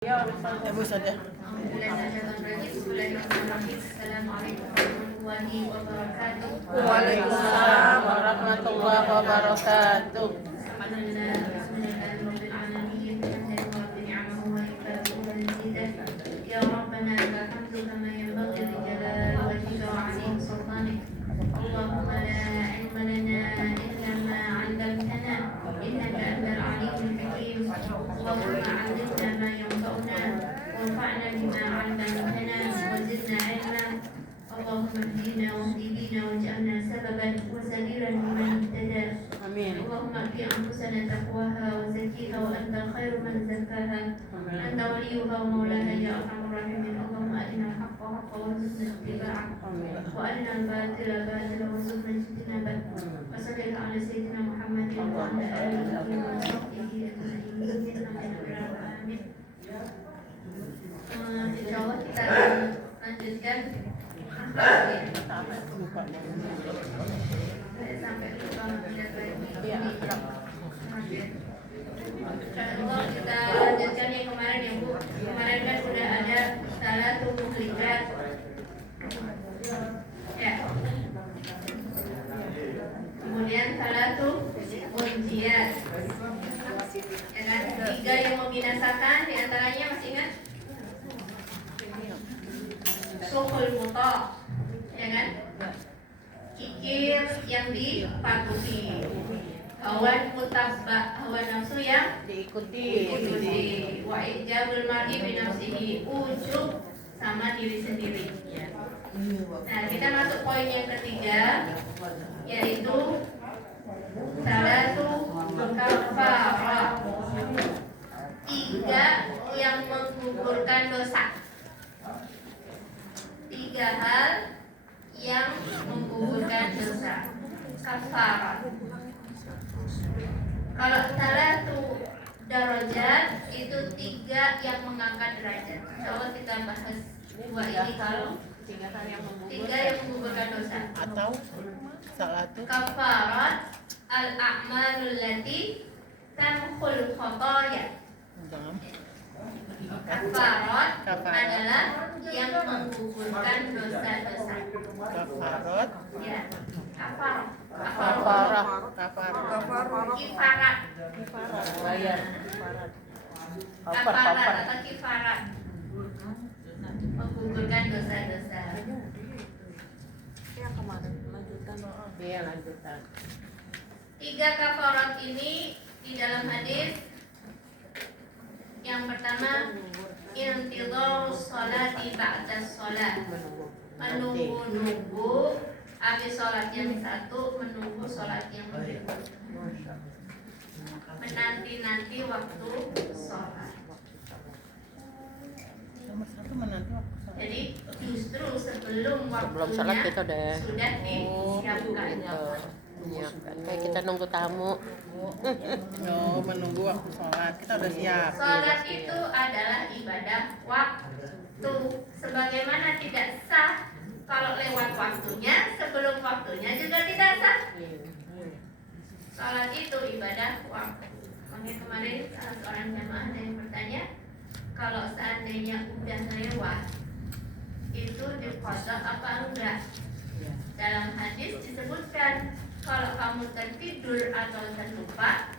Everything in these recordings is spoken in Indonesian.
Ya, Ibu saja. Waalaikumsalam warahmatullahi wabarakatuh. Ya Rabbana lakal hamdu kama yanbaghi li jalali wajhika wa 'azimi sultanik. Allahumma la 'ilma lana illa ma 'allamtana innaka antal 'alimul hakim. Allahumma 'allimna ma yanfa'una wanfa'na bima 'allamtana wa zidna 'ilma. Allahumma ihdina wahdina waj'alna sababan wa sabilan liman ihtada. Amin. Allahumma ati anfusana taqwaha wa zakkiha wa anta khairu man zakkaha. Anta waliyuha wa maulaha ya arhamar rahimin. Allahumma arina al-haqqa haqqan warzuqna ittiba'ah wa arina al-batila batilan warzuqna ijtinabah. Wa sallallahu ala sayyidina Muhammadin wa ala alihi wa sahbihi ajma'in. Amin. Insyaallah kita lanjutkan sampai lupa Allah, kita lanjutkan yang kemarin ya Bu. Kemarin kan sudah ada salatul mukhrijat. Ya. Kemudian salatul munjiat. Ya kan? 3 yang membinasakan, di antaranya masih ingat? Suhul muta, ya kan? Kikir yang dipatuhi, hawan mutabba, hawa nafsu yang diikuti, wa ijabul mar'i bi nafsihi, ujub sama diri sendiri. Nah, kita masuk poin yang ketiga, yaitu salatu kafarah. 3 yang menggugurkan dosa. 3 hal yang menggugurkan dosa. Kafarah. Kalau salatu darajat itu 3 yang mengangkat derajat. Coba kita bahas 2 ini. Kalau 3 yang menggugurkan dosa. Atau salatu Kafarat al-a'malul lati tamhul khataya. Kafarat adalah yang menggugurkan dosa-dosa. kafarat, Ya, kafarah, kifarat, bayar, kafarat atau kifarat, menggugurkan dosa-dosa. Iya, lanjutan. 3 kafarat ini di dalam hadis. Yang pertama, intidharus sholati ba'da sholat, menunggu habis sholat yang satu, menunggu sholat yang berikut, menanti-nanti waktu sholat. Nomor 1 menanti waktu sholat. Jadi justru sebelum waktunya sholat kita udah sudah disiapkan. menyiapkan. Kayak kita nunggu tamu. Menunggu waktu sholat kita udah siap. Sholat itu adalah ibadah waktu. Sebagaimana tidak sah kalau lewat waktunya, sebelum waktunya juga tidak sah. Sholat itu ibadah waktu. Makanya kemarin salah seorang jamaah ada yang bertanya, kalau seandainya udah lewat, itu diqadha apa enggak? Dalam hadis disebutkan, kalau kamu tertidur atau terlupa,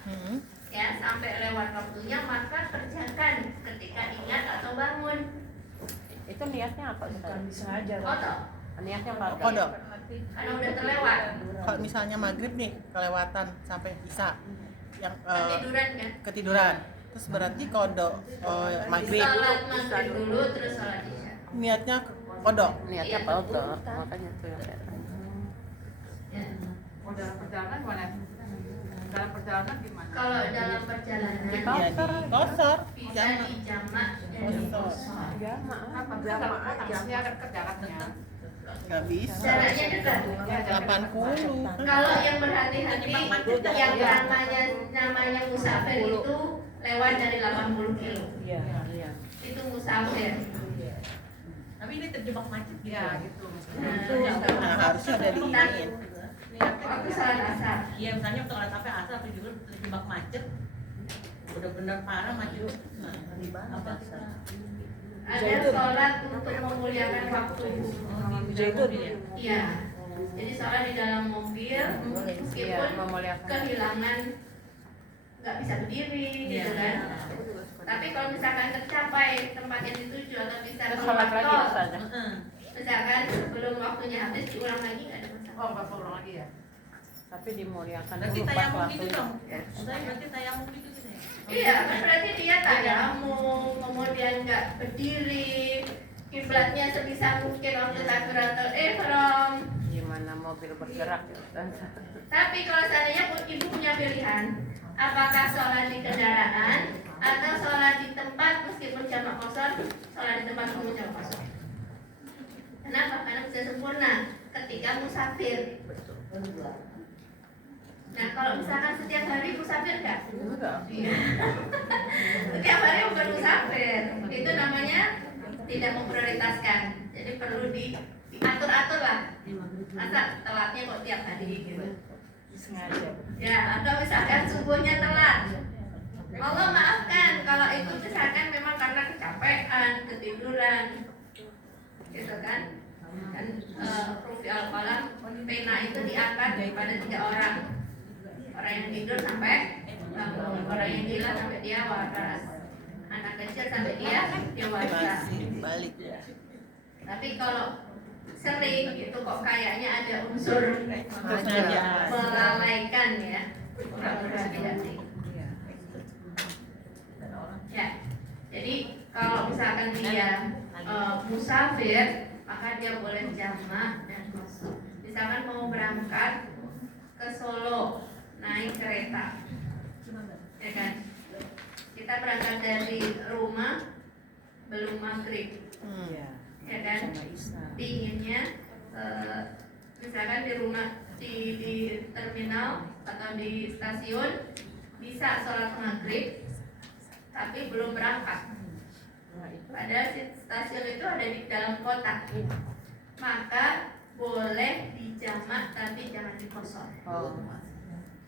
ya sampai lewat waktunya, maka kerjakan ketika ingat atau bangun. Itu niatnya apa? Bisa aja. Kodok, Niatnya apa? Kodok. karena udah terlewat. Kalau misalnya maghrib nih kelewatan sampai isya, yang Ketiduran kan? ketiduran, terus berarti kodok maghrib. Sholat maghrib dulu, terus sholat isya. Niatnya kodok. Niatnya Iya, kodok. Makanya tuh yang kayak Ya. Dalam perjalanan mana? Dalam perjalanan gimana? Kalau dalam perjalanan Ya di kosor, bisa jangan dijamak dan dikosor. Apa jamaah jamnya kan ke jaraknya? nggak bisa. Jaraknya dekat. 80. Kalau yang berhati-hati, yang namanya musafir itu lewat dari 80 kilo. Iya. Itu musafir. Tapi ini terjebak macet gitu. Ya, gitu. Nah, harusnya ada diinin. Waktu salat asar. Iya, misalnya untuk sampai asar atau juga terjebak macet. benar-benar parah maju. Apa Ada sholat untuk memuliakan waktu. Iya. Jadi sholat di dalam mobil meskipun memuliakan. kehilangan nggak bisa berdiri gitu kan. Tapi kalau misalkan tercapai tempat yang dituju atau bisa Sholat lagi tol, saja. misalkan sebelum waktunya habis diulang lagi nggak ada masalah. Oh, nggak pulang lagi ya? Tapi dimuliakan Berarti dulu pas tayamum gitu waktunya. dong. Berarti tayamum gitu ya. Iya, kan berarti dia tayamum, kemudian nggak berdiri, kiblatnya sebisa mungkin waktu takbiratul ihram. Gimana mobil bergerak ya? Tapi kalau seandainya ibu punya pilihan, apakah sholat di kendaraan atau sholat di tempat meskipun jamak kosor, sholat di tempat meskipun jamak kosor. Kenapa? Karena bisa sempurna ketika musafir. Nah, kalau misalkan setiap hari musafir nggak? Enggak. Iya. Setiap hari bukan musafir, itu namanya tidak memprioritaskan. Jadi perlu diatur-atur lah. Masa telatnya kok tiap hari gitu? Sengaja. Ya, atau misalkan subuhnya telat. Allah maafkan kalau itu misalkan memang karena kecapean, ketiduran, gitu kan? Dan Rufi al-Qalam, pena itu diangkat pada 3 orang. Orang yang tidur sampai bangun, orang yang gila sampai dia waras, anak kecil sampai dia dewasa. Balik. Tapi kalau sering itu kok kayaknya ada unsur Sengaja. melalaikan ya, kurang berhati-hati. Ya, jadi kalau misalkan dia musafir, maka dia boleh jamak dan kosor. Misalkan mau berangkat ke Solo naik kereta, ya kan? Kita berangkat dari rumah belum maghrib, ya kan? Dinginnya misalkan di rumah di terminal atau di stasiun bisa sholat maghrib tapi belum berangkat. Padahal stasiun itu ada di dalam kota, maka boleh dijamak tapi jangan dikosor.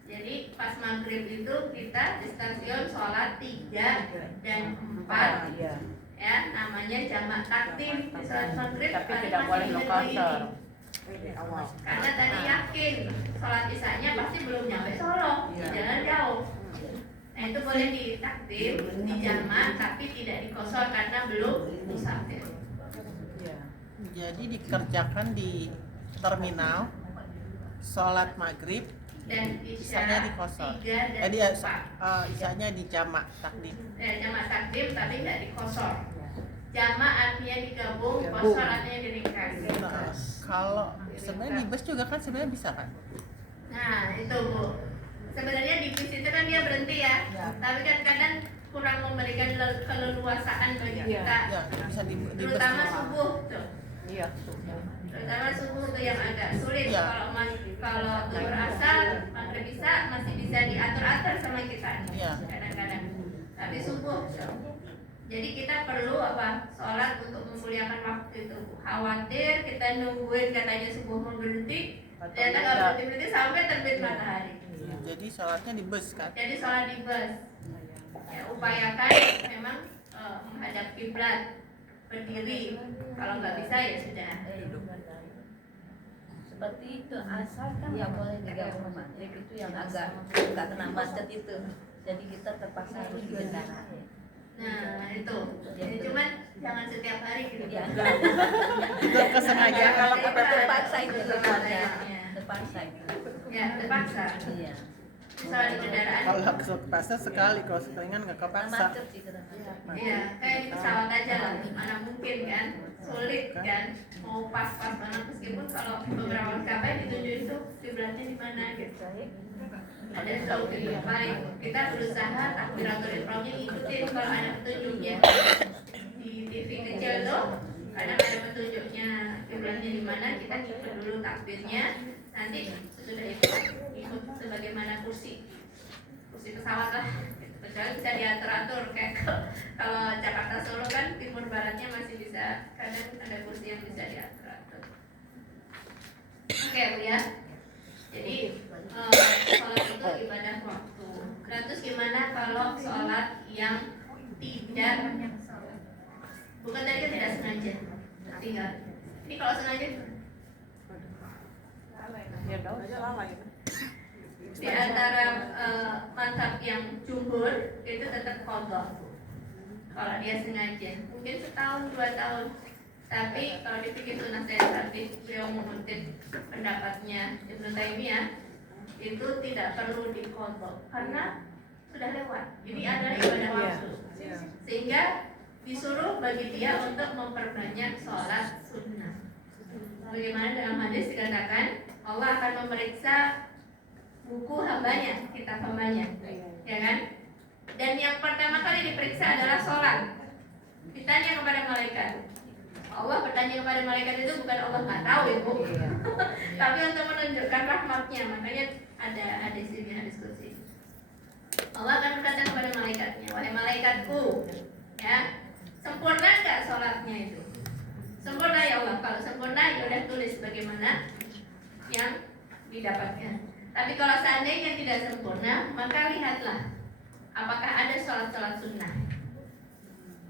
Jadi pas maghrib itu kita di stasiun sholat 3 dan 4, ya namanya jamak takdim di sholat maghrib. Tapi pada tidak masih boleh di negeri lokasor. ini. Karena tadi yakin sholat isanya pasti belum nyampe Solo, jalan jauh. Nah itu boleh ditakdim, dijamak tapi tidak dikosor karena belum musafir. Jadi dikerjakan di terminal, sholat maghrib, Dan isanya isya dikosor. 3 dan Jadi 4. isanya dijamak takdim. Ya, jamak takdim tapi nggak dikosor. Jamak artinya digabung, kosor artinya diringkas. Nah, kalau sebenarnya di bus juga kan sebenarnya bisa kan? Nah itu Bu, sebenarnya di bis itu kan dia berhenti ya, tapi kan kadang kurang memberikan keleluasaan bagi kita, Ya bisa di bus. terutama juga. subuh tuh. Iya. Terutama subuh tuh yang agak sulit. Iya. Kalau tuh asar maghrib bisa masih bisa diatur-atur sama kita Iya. kadang-kadang. Tapi subuh tuh. Jadi kita perlu apa? Sholat untuk memuliakan waktu itu. Khawatir kita nungguin katanya subuh mau berhenti, ternyata nggak berhenti-berhenti sampai terbit matahari. Jadi sholatnya di bus kan? Jadi sholat di bus. Ya, upayakan memang menghadap kiblat, berdiri. Kalau nggak bisa ya sudah. Seperti itu asal kan nggak boleh digabung maghrib itu yang agak nggak kena macet itu. Jadi kita terpaksa harus di kendaraan. Nah itu. Jadi cuman jangan setiap hari gitu. Ya, Itu kesengajaan. kalau kita Iya. terpaksa itu terpaksa. Iya. Terpaksa itu. Ya terpaksa. Iya. Sholat di kendaraan. Kalau kepaksa sekali, kalau seringan nggak Karena kepaksa. macet sih kena macet. Iya, kayak di pesawat aja lah, mana mungkin kan, sulit kan, mau pas-pas banget meskipun kalau beberapa maskapai ditunjukin tuh kiblatnya di mana gitu. Ada tahu gitu, baik kita berusaha takbiratul ihramnya ikutin kalau ada petunjuknya di TV kecil tuh, kadang ada petunjuknya kiblatnya di mana kita ikut dulu takbirnya, nanti sesudah itu ikut sebagaimana kursi pesawat lah. Kecuali bisa diatur-atur kayak kalau Jakarta Solo kan timur baratnya masih bisa, kadang ada kursi yang bisa diatur-atur. Oke Bu ya. Jadi sholat itu ibadah waktu Lantas gimana kalau sholat yang tidak, bukan tadi kan tidak sengaja, tinggal. Ini kalau sengaja Ya dong, salah itu. di antara mazhab yang jumhur itu tetap qadha. Kalau dia sengaja, mungkin setahun 2 tahun. Tapi kalau di fikih sunnah hadis beliau mengutip pendapatnya Ibnu Taimiyah itu tidak perlu diqadha karena sudah lewat. Ini adalah ibadah waktu. Sehingga disuruh bagi dia untuk memperbanyak sholat sunnah. Bagaimana dalam hadis dikatakan Allah akan memeriksa buku hambanya, kitab hambanya, ya kan? Dan yang pertama kali diperiksa adalah sholat. Ditanya kepada malaikat. Allah bertanya kepada malaikat itu bukan Allah nggak tahu ibu, tapi untuk menunjukkan rahmatnya. Makanya ada hadis ini, hadis qudsi. Allah akan berkata kepada malaikatnya, wahai malaikatku, ya, sempurna nggak sholatnya itu? Sempurna ya Allah. Kalau sempurna ya udah tulis bagaimana yang didapatkan. Tapi kalau seandainya tidak sempurna, maka lihatlah apakah ada sholat-sholat sunnah.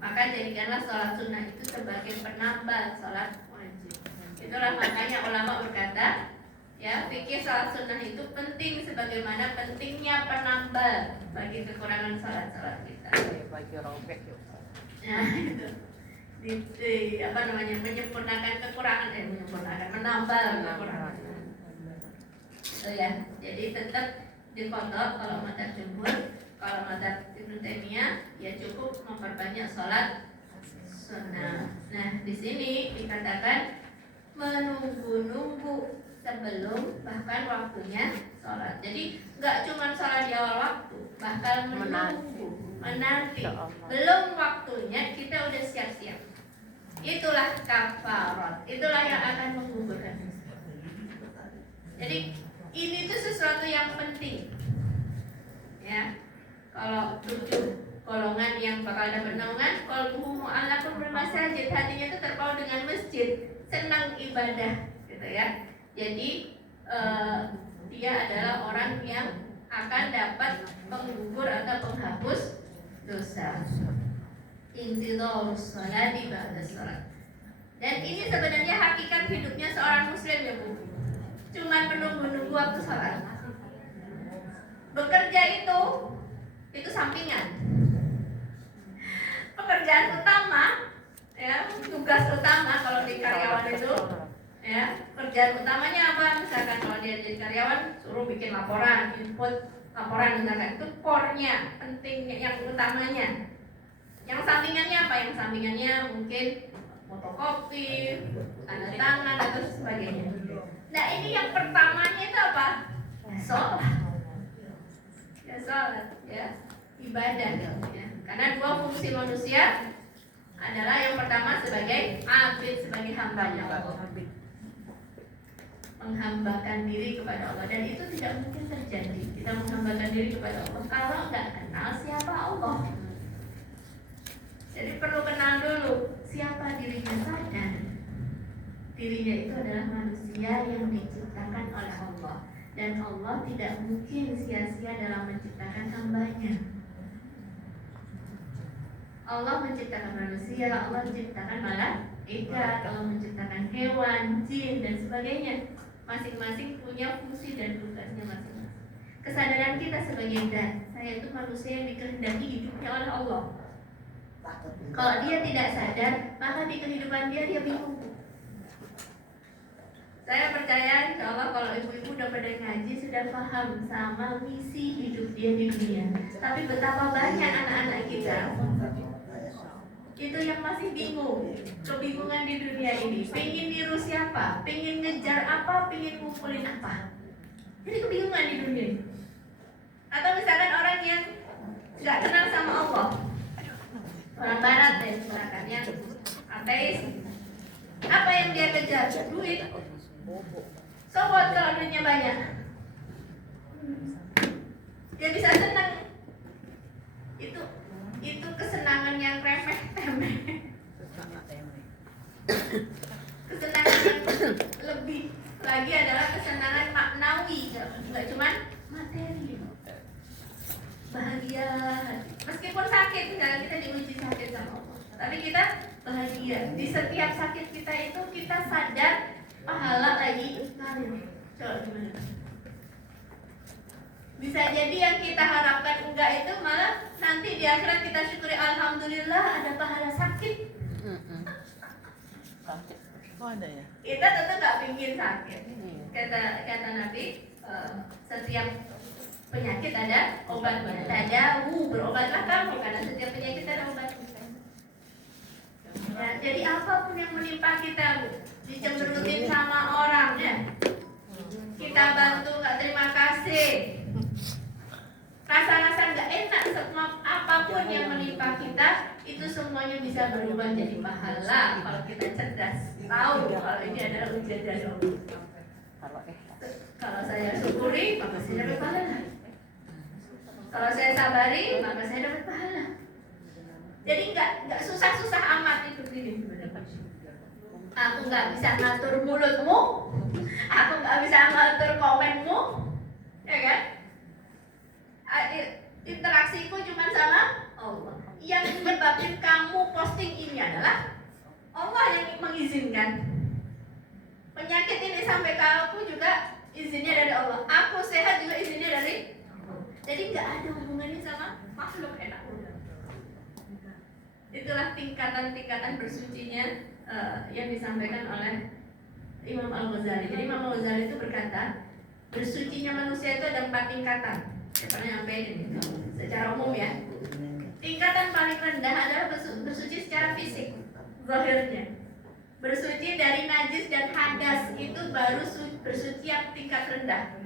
Maka jadikanlah sholat sunnah itu sebagai penambal sholat wajib. Itulah makanya ulama berkata, ya, fikih sholat sunnah itu penting sebagaimana pentingnya penambal bagi kekurangan sholat-sholat kita. Bagi robek ya. Nah, itu apa namanya, menyempurnakan kekurangan, menambal kekurangan. Oh ya, jadi tetap diqadha kalau mazhab jumhur. Kalau mazhab Ibnu Taimiyah ya cukup memperbanyak sholat sunnah. Nah, di sini dikatakan menunggu-nunggu sebelum bahkan waktunya sholat. Jadi nggak cuma sholat di awal waktu, bahkan menanti. Belum waktunya kita udah siap-siap. Itulah kafarat. Itulah yang akan menggugurkan. Jadi ini tuh sesuatu yang penting, ya. Kalau 7 golongan yang bakal dapat naungan, qalbuhu mu'allaqun bil masajid, hatinya itu terpaut dengan masjid, senang ibadah, gitu ya. Jadi dia adalah orang yang akan dapat penggugur atau penghapus dosa. Intidharus sholati ba'da sholat. Dan ini sebenarnya hakikat hidupnya seorang muslim ya Bu. Cuman menunggu-nunggu waktu sholat. Bekerja itu sampingan. Pekerjaan utama, ya, tugas utama kalau di karyawan itu, ya, pekerjaan utamanya apa? Misalkan kalau dia jadi karyawan, suruh bikin laporan, input laporan, misalkan itu core-nya, pentingnya, yang utamanya. Yang sampingannya apa? Yang sampingannya mungkin fotokopi, tanda tangan atau sebagainya. Nah, ini yang pertamanya itu apa? Sholat. Ya, sholat, ya, ibadah, ya. Karena 2 fungsi manusia adalah yang pertama sebagai abid, sebagai hambanya Allah, menghambakan diri kepada Allah. Dan itu tidak mungkin terjadi, kita menghambakan diri kepada Allah kalau nggak kenal siapa Allah. Jadi perlu kenal dulu siapa dirinya, sadar dirinya itu adalah manusia yang diciptakan oleh Allah. Dan Allah tidak mungkin sia-sia dalam menciptakan hambanya. Allah menciptakan manusia, Allah menciptakan malaikat, Allah menciptakan hewan, jin, dan sebagainya. Masing-masing punya fungsi dan tugasnya masing-masing. Kesadaran kita sebagai zat, saya itu manusia yang dikehendaki hidupnya oleh Allah. Kalau dia tidak sadar, maka di kehidupan dia bingung. Saya percaya insya Allah kalau ibu-ibu udah pada ngaji sudah paham sama misi hidup dia di dunia. Tapi betapa banyak anak-anak kita itu yang masih bingung, kebingungan di dunia ini. Pengen niru siapa, pengen ngejar apa, pengen ngumpulin apa. Jadi kebingungan di dunia. Atau misalkan orang yang nggak kenal sama Allah, orang Barat ya, misalkan yang ateis, apa yang dia kejar? Duit. So what kalau duitnya banyak? Dia bisa senang. Itu kesenangan yang remeh-temeh. Kesenangan yang lebih lagi adalah kesenangan maknawi, nggak cuma materi. bahagia. Meskipun sakit, misalnya kita diuji sakit sama Allah, tapi kita bahagia. Di setiap sakit kita itu kita sadar pahala lagi ngalir. Coba gimana? Bisa jadi yang kita harapkan enggak itu malah nanti di akhirat kita syukuri alhamdulillah ada pahala sakit. Oh ada ya. Kita tentu nggak pingin sakit. Kata Nabi, setiap penyakit ada obatnya. Tadawu, berobatlah kamu karena setiap penyakit ada obatnya. Ya, jadi apapun yang menimpa kita, Bu, dicemberutin sama orang ya. Kita bantu nggak terima kasih. Rasa-rasa nggak enak, semua apapun yang menimpa kita itu semuanya bisa berubah jadi pahala kalau kita cerdas, tahu kalau ini adalah ujian dari Allah. Kalau saya syukuri maka saya dapat pahala. Kalau saya sabari maka saya dapat pahala. Jadi nggak susah-susah amat itu gini. Aku nggak bisa ngatur mulutmu, aku nggak bisa ngatur komenmu, ya kan? Interaksiku cuma sama Allah. Yang menyebabkan kamu posting ini adalah Allah yang mengizinkan. Penyakit ini sampai ke aku juga izinnya dari Allah. Aku sehat juga izinnya dari Allah. Jadi nggak ada hubungannya sama makhluk, enak. Itulah tingkatan-tingkatan bersucinya yang disampaikan oleh Imam Al-Ghazali. Jadi Imam Al-Ghazali itu berkata, bersucinya manusia itu ada 4 tingkatan. Saya pernah nyampein itu secara umum ya. Tingkatan paling rendah adalah bersuci secara fisik, zahirnya. Bersuci dari najis dan hadas itu baru bersuci yang tingkat rendah.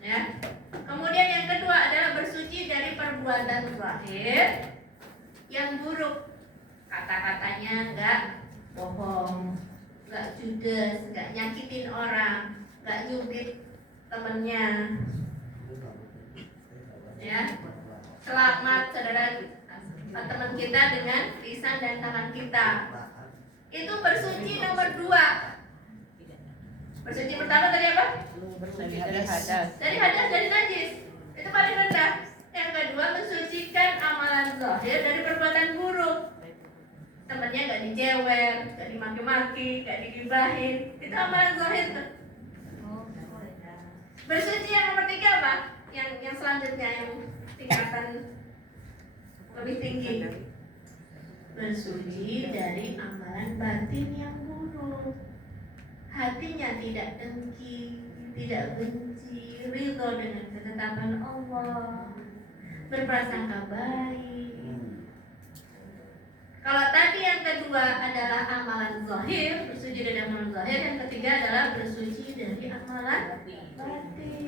Ya. Kemudian yang kedua adalah bersuci dari perbuatan zahir yang buruk. Kata-katanya enggak bohong, enggak judes, enggak nyakitin orang, enggak nyubit temennya. Ya. Selamat saudara teman kita dengan lisan dan tangan kita. Itu bersuci nomor 2. Bersuci pertama tadi apa? Bersuci dari hadas. Dari hadas, dari najis. Itu paling rendah. Yang kedua mensucikan amalan zahir dari perbuatan buruk. Temannya gak dijewer, gak dimaki-maki, gak digibahin. Itu amalan zahir tuh. Bersuci yang nomor 3 apa? Yang selanjutnya yang tingkatan lebih tinggi. Bersuci dari amalan batin yang buruk. Hatinya tidak dengki, tidak benci, ridho dengan ketetapan Allah, berprasangka baik. Kalau tadi yang kedua adalah amalan zahir, bersuci dari amalan zahir. Yang ketiga adalah bersuci dari amalan batin.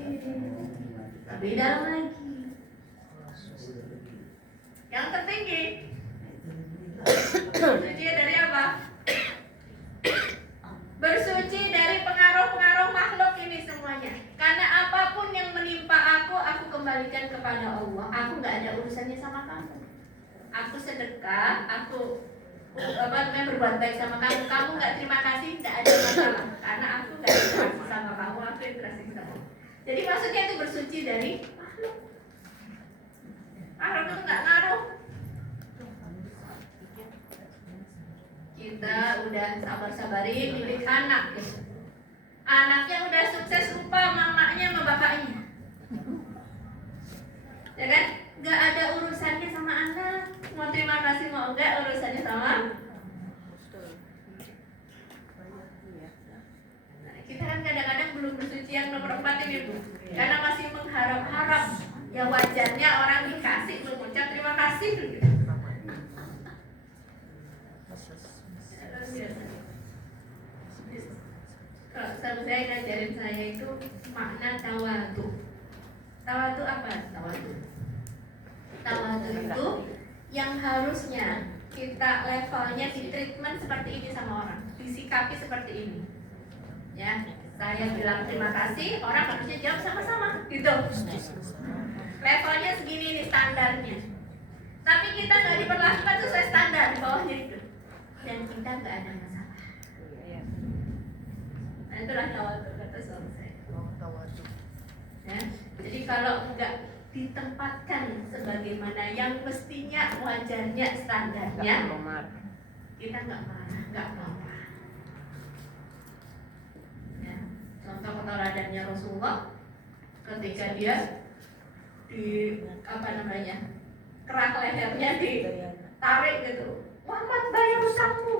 Lebih dalam lagi. Yang tertinggi bersuci dari apa? Bersuci dari pengaruh-pengaruh makhluk ini semuanya. Karena apapun yang menimpa aku kembalikan kepada Allah. Aku gak ada urusannya sama kamu. Aku sedekah, aku berbuat baik sama kamu. Kamu gak terima kasih, gak ada masalah. Karena aku gak interaksi sama kamu, aku interaksi sama kamu. Jadi maksudnya itu bersuci dari makhluk. Makhluk itu gak ngaruh. Kita udah sabar-sabarin didik anak gitu. Anaknya udah sukses lupa mamanya sama bapaknya. Ya kan? Gak ada urusannya sama anak. Mau terima kasih mau enggak urusannya sama. Nah, kita kan kadang-kadang belum bersuci yang nomor 4 ini Bu. Karena masih mengharap-harap. Ya wajarnya orang dikasih mengucap terima kasih gitu. Kalau saya ngajarin saya itu makna tawadu. Tawadu apa? Tawadu itu yang harusnya kita levelnya di treatment seperti ini sama orang, disikapi seperti ini. Ya, saya bilang terima kasih, orang harusnya jawab sama-sama, gitu. Levelnya segini nih standarnya. Tapi kita nggak diperlakukan sesuai standar di bawahnya itu, dan kita nggak ada masalah. Nah, itulah tawadu kata suami saya. Tawadu. Ya, jadi kalau nggak ditempatkan sebagaimana yang mestinya, wajarnya, standarnya, kita nggak marah, nggak apa-apa. Ya. Contoh keteladaannya Rasulullah ketika dia di kerak lehernya ditarik gitu, Muhammad bayar utangmu.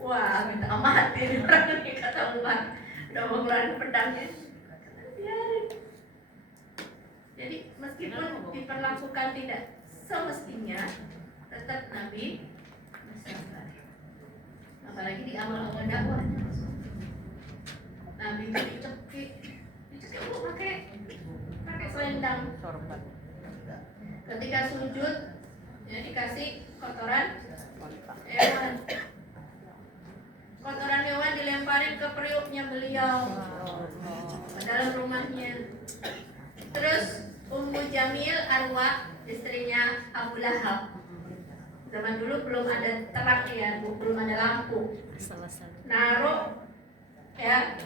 Wah, minta mati nih orang ini, kata Umar. Udah mau ngeluarin pedangnya, biarin. Jadi meskipun diperlakukan tidak semestinya, tetap Nabi bersabar. Apalagi di awal-awal dakwahnya, Nabi itu dicekik itu pakai selendang. Ketika sujud, ya dikasih kotoran hewan. Kotoran hewan dilemparin ke periuknya beliau ke dalam rumahnya. Terus Ummu Jamil Arwa, istrinya Abu Lahab. Zaman dulu belum ada terang ya, belum ada lampu. Naruh ya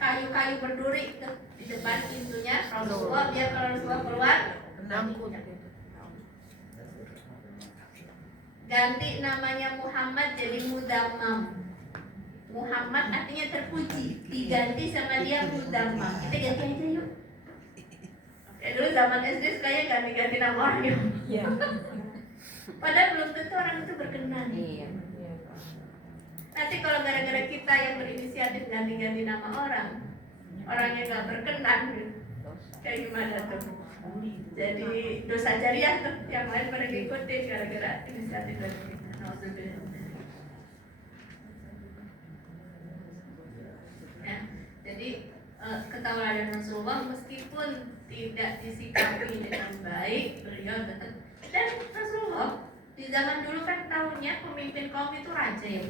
kayu-kayu berduri di depan pintunya Rasulullah, biar kalau Rasulullah keluar ganti namanya Muhammad jadi Mudammam. Muhammad artinya terpuji, diganti sama dia Mudammam. Kita ganti aja yuk. Ya dulu zaman SD sekalinya ganti-ganti nama orang ya. Padahal belum tentu orang itu berkenan. Nanti kalau gara-gara kita yang berinisiatif ganti-ganti nama orang, orangnya nggak berkenan, kayak gimana tuh? Jadi dosa jariah tuh, yang lain pada ngikutin gara-gara inisiatif dari kita. Ya, jadi ketauladan Rasulullah meskipun tidak disikapi dengan baik, beliau tetap. Dan Rasulullah di zaman dulu kan tahunnya pemimpin kaum itu raja ya.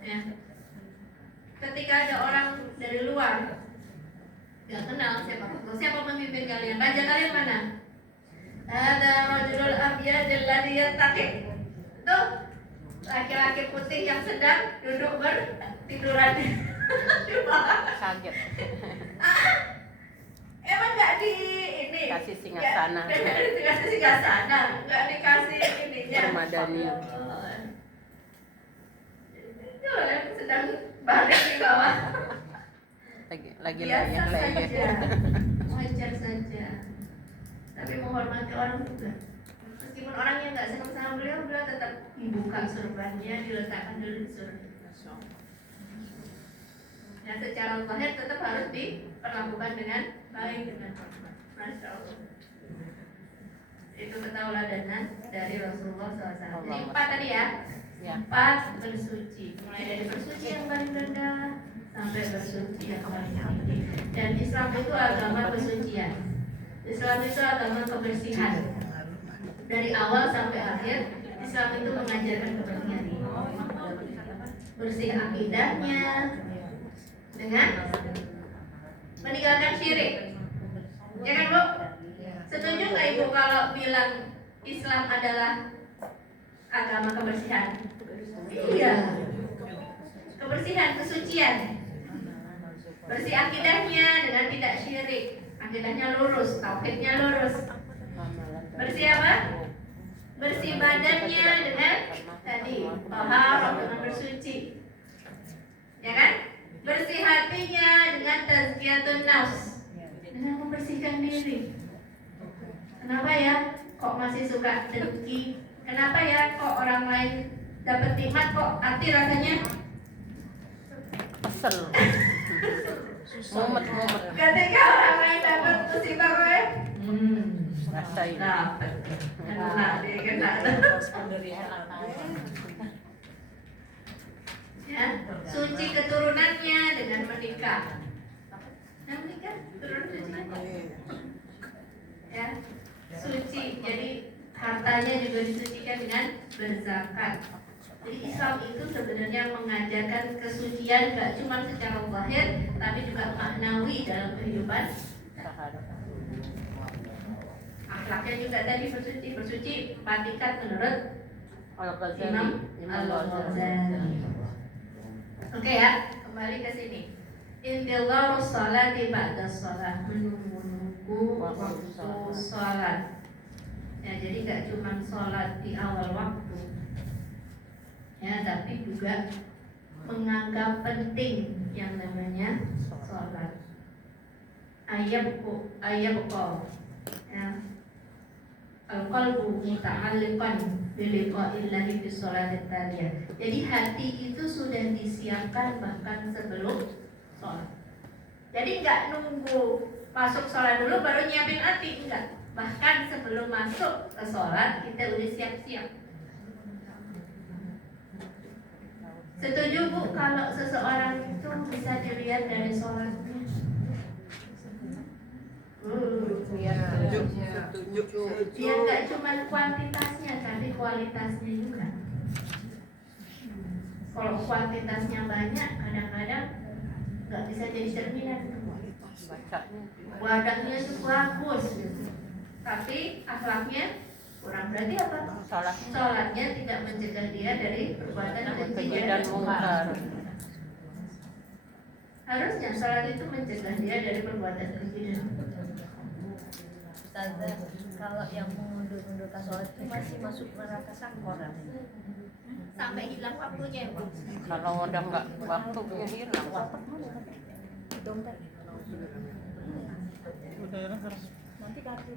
Ya. Ketika ada orang dari luar nggak kenal siapa pemimpin kalian, raja kalian mana? Ada rajulul abyad alladhi yattaqi. Tuh laki-laki putih yang sedang duduk bertiduran. Kaget. Emang nggak di ini? Kasih singgasana. Dikasih singgasana, nggak dikasih ininya. Permadani. Itu yang sedang baris di bawah. Lagi Biasa layak. saja, wajar saja. Tapi menghormati orang juga. Meskipun orangnya nggak senang sama beliau tetap dibuka surbannya, diletakkan dulu di surga. Ya, secara zahir tetap harus diperlakukan dengan baik, dengan hormat. Masya Allah. Itu ketauladanan dari Rasulullah SAW. Jadi 4 tadi ya. 4 bersuci. Mulai dari bersuci yang paling rendah sampai bersuci yang paling tinggi. Dan Islam itu agama kesucian. Islam itu agama kebersihan. Dari awal sampai akhir, Islam itu mengajarkan kebersihan. Bersih akidahnya dengan meninggalkan syirik. Ya kan Bu? Setuju nggak Ibu kalau bilang Islam adalah agama kebersihan? Iya. Kebersihan, kesucian. Bersih akidahnya dengan tidak syirik. Akidahnya lurus, tauhidnya lurus. Bersih apa? Bersih badannya dengan tadi taharah, dengan bersuci. Ya kan? Bersih hatinya dengan tazkiyatun nafs, dengan membersihkan diri. Kenapa ya kok masih suka dengki? Kenapa ya kok orang lain dapat nikmat kok hati rasanya Kesel. Mumet. ketika orang lain dapat musibah gue Rasain. kena ya, suci keturunannya dengan menikah. Menikah turun suci. Ya, suci. Jadi hartanya juga disucikan dengan berzakat. Jadi Islam itu sebenarnya mengajarkan kesucian gak cuma secara zahir, tapi juga maknawi dalam kehidupan. Akhlaknya juga tadi bersuci 4 tingkat menurut Imam Al-Ghazali. Oke ya, kembali ke sini. Intidharus sholati ba'da shalah, menunggu waktu sholat. Ya, jadi nggak cuma sholat di awal waktu, ya, tapi juga menganggap penting yang namanya sholat. Ayabku, ya. Al-qalbu muta'alliqan biliqa'illahi fi sholatit taliyah. Jadi hati itu sudah disiapkan bahkan sebelum sholat. Jadi nggak nunggu masuk sholat dulu baru nyiapin hati, enggak. Bahkan sebelum masuk ke sholat kita udah siap-siap. Setuju Bu kalau seseorang itu bisa dilihat dari sholatnya? Dia nggak cuma kuantitasnya tapi kualitasnya juga. Kalau kuantitasnya banyak kadang-kadang nggak bisa jadi cerminan. Bacanya. Wadahnya itu bagus, tapi akhlaknya kurang. Berarti apa? Sholatnya tidak mencegah dia dari perbuatan keji dan mungkar. Harusnya sholat itu mencegah dia dari perbuatan keji dan mungkar. Ustazah, kalau yang mengundur-undurkan sholat itu masih masuk neraka sakor sampai hilang waktunya, Bu. Kalau udah nggak waktunya hilang, Dompet. Nanti kartu.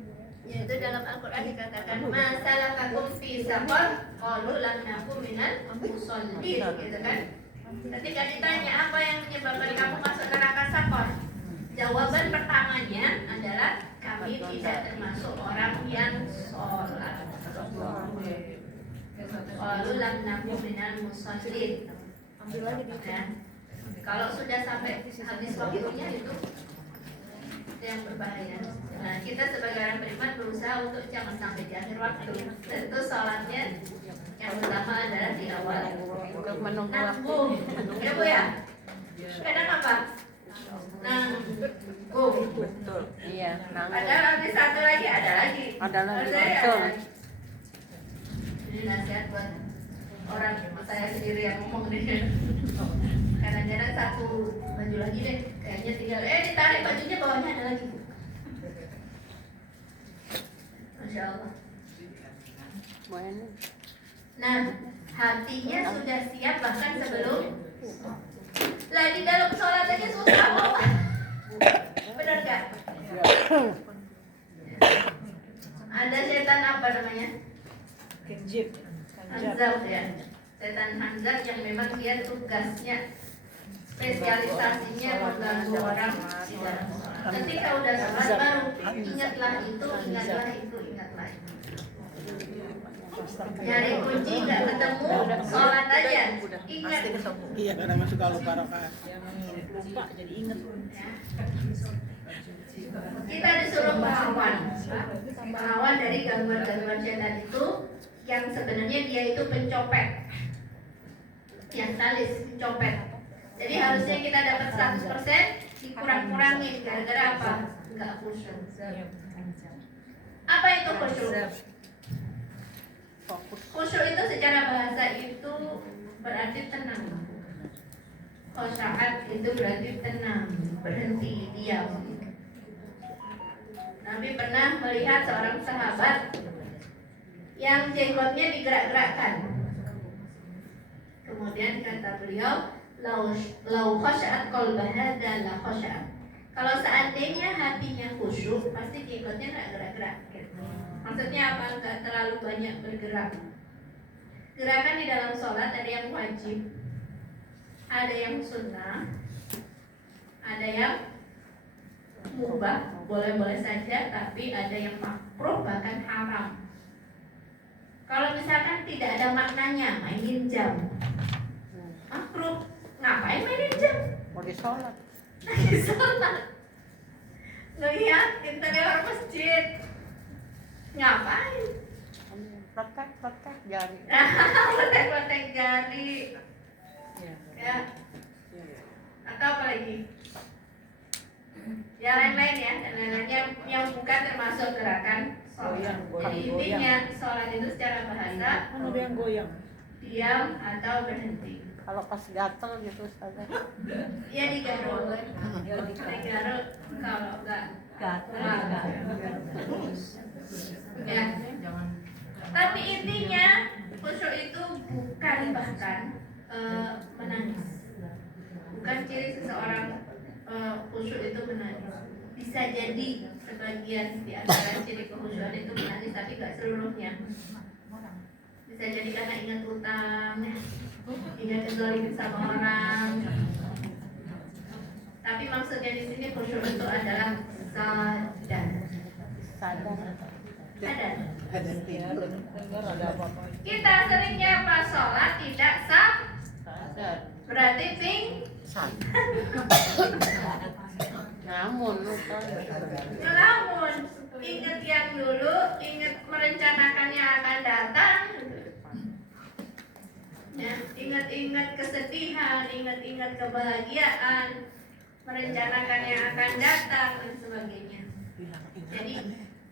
Yaitu dalam Al-Quran dikatakan masalakakum fi saqar qalu lam nakum minal musallin, gitu kan. Ketika ditanya apa yang menyebabkan kamu masuk neraka sakor, jawaban pertamanya adalah kami tidak termasuk orang yang sholat. Qalu lam nakum minal musallin. Ambil lagi di Ya. Kalau sudah sampai habis waktunya itu yang berbahaya. Nah, kita sebagai orang beriman berusaha untuk jangan sampai di akhir waktu. Tentu sholatnya yang utama adalah di awal. untuk menunggu Nah, waktu. Bu, ya Bu ya. Kadang apa? Nah, Bu. Betul. Iya. Ada lagi satu lagi, ada lagi. Ada lagi, Ada betul. lagi. Ini nasihat buat orang saya sendiri yang ngomong nih. Kadang-kadang satu baju lagi deh, kayaknya tinggal ditarik bajunya bawahnya ada lagi. Masya Allah. Bueno. Nah, hatinya sudah siap bahkan sebelum. Lah di dalam sholat aja susah kok. Benar nggak? Ada setan apa namanya? Hanzar ya. Setan Hanzar yang memang dia tugasnya, spesialisasinya mengganggu orang di dalam sholat. Ketika udah sholat baru ingatlah itu, ingatlah itu, ingatlah itu. Nyari kunci nggak ketemu, sholat aja. Ingat. Pasti ketemu. Iya, karena masuk kalau rakaat. lupa jadi inget. Kita disuruh melawan dari gangguan-gangguan setan itu yang sebenarnya dia itu pencopet, yang salis pencopet. Jadi harusnya kita dapat 100%, dikurang-kurangin gara-gara apa? Enggak khusyuk. Apa itu khusyuk? Khusyuk itu secara bahasa itu berarti tenang. Khosyaat itu berarti tenang, berhenti, diam. Nabi pernah melihat seorang sahabat yang jenggotnya digerak-gerakkan. Kemudian kata beliau, lau khosyaat qalbah hadza la khosyaat. Kalau seandainya hatinya khusyuk, pasti jenggotnya nggak gerak-gerak. Maksudnya apa? Nggak terlalu banyak bergerak. Gerakan di dalam sholat ada yang wajib, ada yang sunnah, ada yang mubah, boleh-boleh saja, tapi ada yang makruh bahkan haram. Kalau misalkan tidak ada maknanya, mainin jam, makruh. Ngapain mainin jam? Mau disolat. Lagi sholat. Ngeliat interior masjid, ngapain? Protek jari. Protek jari. Ya. Atau apa lagi? Ya lain-lain ya, dan lain-lainnya yang bukan termasuk gerakan sholat. Jadi intinya sholat itu secara bahasa Ada yang goyang. diam atau berhenti. Kalau pas gatel gitu Ustazah. Ya digaruk. Digaruk kalau enggak Ya. Jangan. Tapi intinya khusyuk itu bukan bahkan menangis. Bukan ciri seseorang khusyuk itu menangis. Bisa jadi sebagian di antara ciri kekhusyuan itu menangis, tapi gak seluruhnya. Bisa jadi karena ingat utang, ingat kezaliman sama orang. Tapi maksudnya di sini khusyuk itu adalah sadar. Sadar. Sadar. Dengar ada apa-apa. Kita seringnya pas sholat tidak sah, Sadar. berarti pingsan. Namun lupa. Melamun, ingat yang dulu, ingat merencanakannya akan datang. Ya, ingat-ingat kesedihan, ingat-ingat kebahagiaan, merencanakan yang akan datang dan sebagainya. Jadi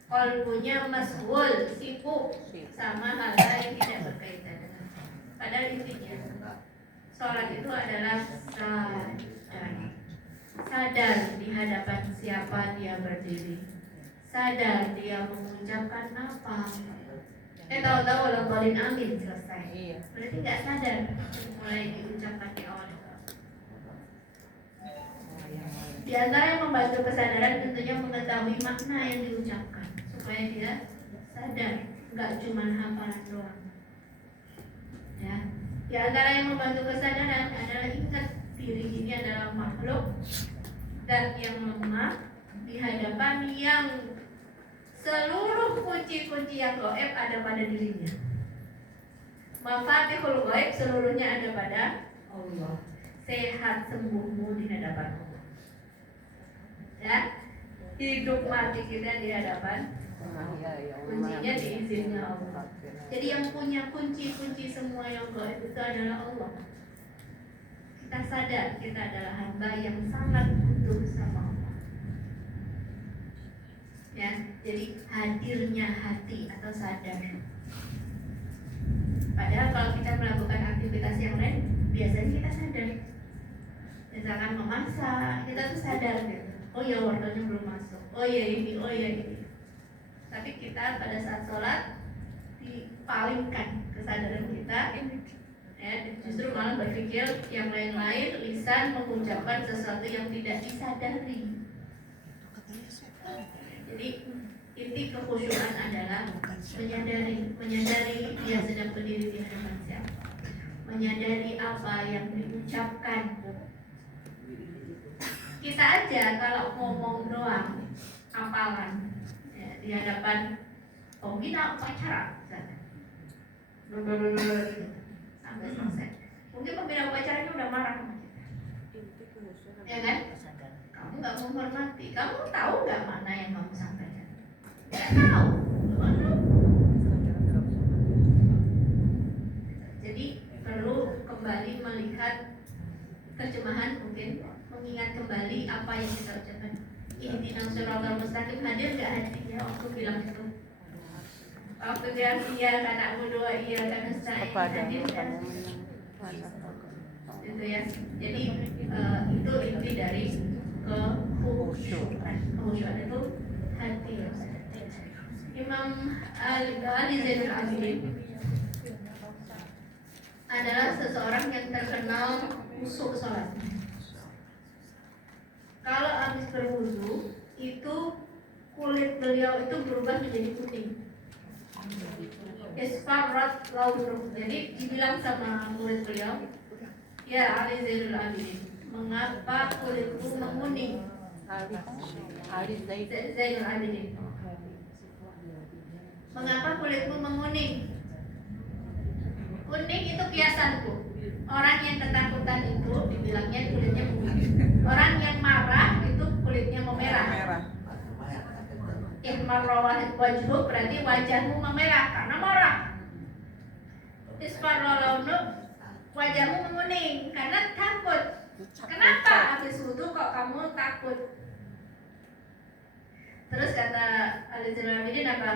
kolbunya masghul, sibuk sama hal-hal yang tidak berkaitan dengan. Padahal intinya sholat itu adalah sadar di hadapan siapa dia berdiri, sadar dia mengucapkan apa. Tahu-tahu lombalin amin selesai. Berarti nggak sadar mulai diucapkan di awal. Di antara yang membantu kesadaran tentunya mengetahui makna yang diucapkan supaya dia sadar, nggak cuma hafalan doang. Ya, di antara yang membantu kesadaran adalah ingat diri ini adalah makhluk dan yang lemah di hadapan yang seluruh kunci-kunci yang gaib ada pada dirinya. Mafatihul gaib seluruhnya ada pada Allah. Sehat sembuhmu di hadapan Allah. Ya, hidup mati kita di hadapan kuncinya diizinnya Allah. Jadi yang punya kunci-kunci semua yang gaib itu adalah Allah. Kita sadar kita adalah hamba yang sangat butuh sama Allah. Ya, jadi hadirnya hati atau sadar. Padahal kalau kita melakukan aktivitas yang lain, biasanya kita sadar. Misalkan memasak, kita tuh sadar gitu. Oh ya, wortelnya belum masuk. Oh ya ini, oh ya ini. Tapi kita pada saat sholat dipalingkan kesadaran kita, ya, justru malah berpikir yang lain-lain, lisan mengucapkan sesuatu yang tidak disadari. Jadi inti kekhusyuan adalah menyadari dia sedang berdiri di hadapan siapa, menyadari apa yang diucapkan. Kita aja kalau ngomong doang, apalan ya, di hadapan pembina upacara, sampai selesai. Mungkin pembina upacaranya udah marah sama kita, ya kan? Kamu nggak menghormati, kamu tahu nggak mana yang kamu sampaikan? Nggak tahu. Jadi perlu kembali melihat terjemahan, mungkin mengingat kembali apa yang kita ucapkan. Ihdinas siratal mustaqim, hadir nggak hatinya waktu bilang itu? Waktu bilang iya karena berdoa iya karena saya hadir kan? Gitu ya. Jadi itu inti dari kekhusyuan. Kekhusyuan itu hati. Imam Ali Zainul Abidin adalah seseorang yang terkenal khusyuk sholat. Kalau habis berwudu itu kulit beliau itu berubah menjadi kuning. Isfarrat launuh. Jadi dibilang sama murid beliau, ya Ali Zainul Abidin, mengapa kulitmu menguning? Ali Zainul Abidin, mengapa kulitmu menguning? Kuning itu kiasanku. Orang yang ketakutan itu dibilangnya kulitnya menguning. Orang yang marah itu kulitnya memerah. Ihmarrawah wajhu berarti wajahmu memerah karena marah. Isfarralaunu wajahmu menguning karena takut. Kenapa habis wudu kok kamu takut? Terus kata Ali Zainul Abidin apa?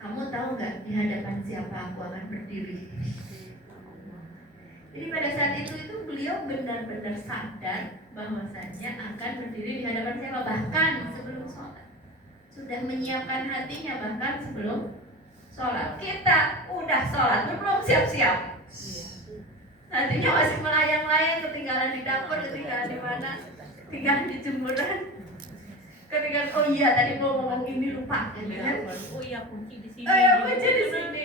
Kamu tahu nggak di hadapan siapa aku akan berdiri? Jadi pada saat itu beliau benar-benar sadar bahwasanya akan berdiri di hadapan siapa, bahkan sebelum sholat. sudah menyiapkan hatinya bahkan sebelum sholat. Kita udah sholat belum siap-siap, hatinya masih melayang-layang, ketinggalan di dapur, ketinggalan di mana, ketinggalan di jemuran, ketinggalan oh iya tadi mau ngomong ini lupa kan? Oh iya kunci di sini. Oh iya kunci di sini,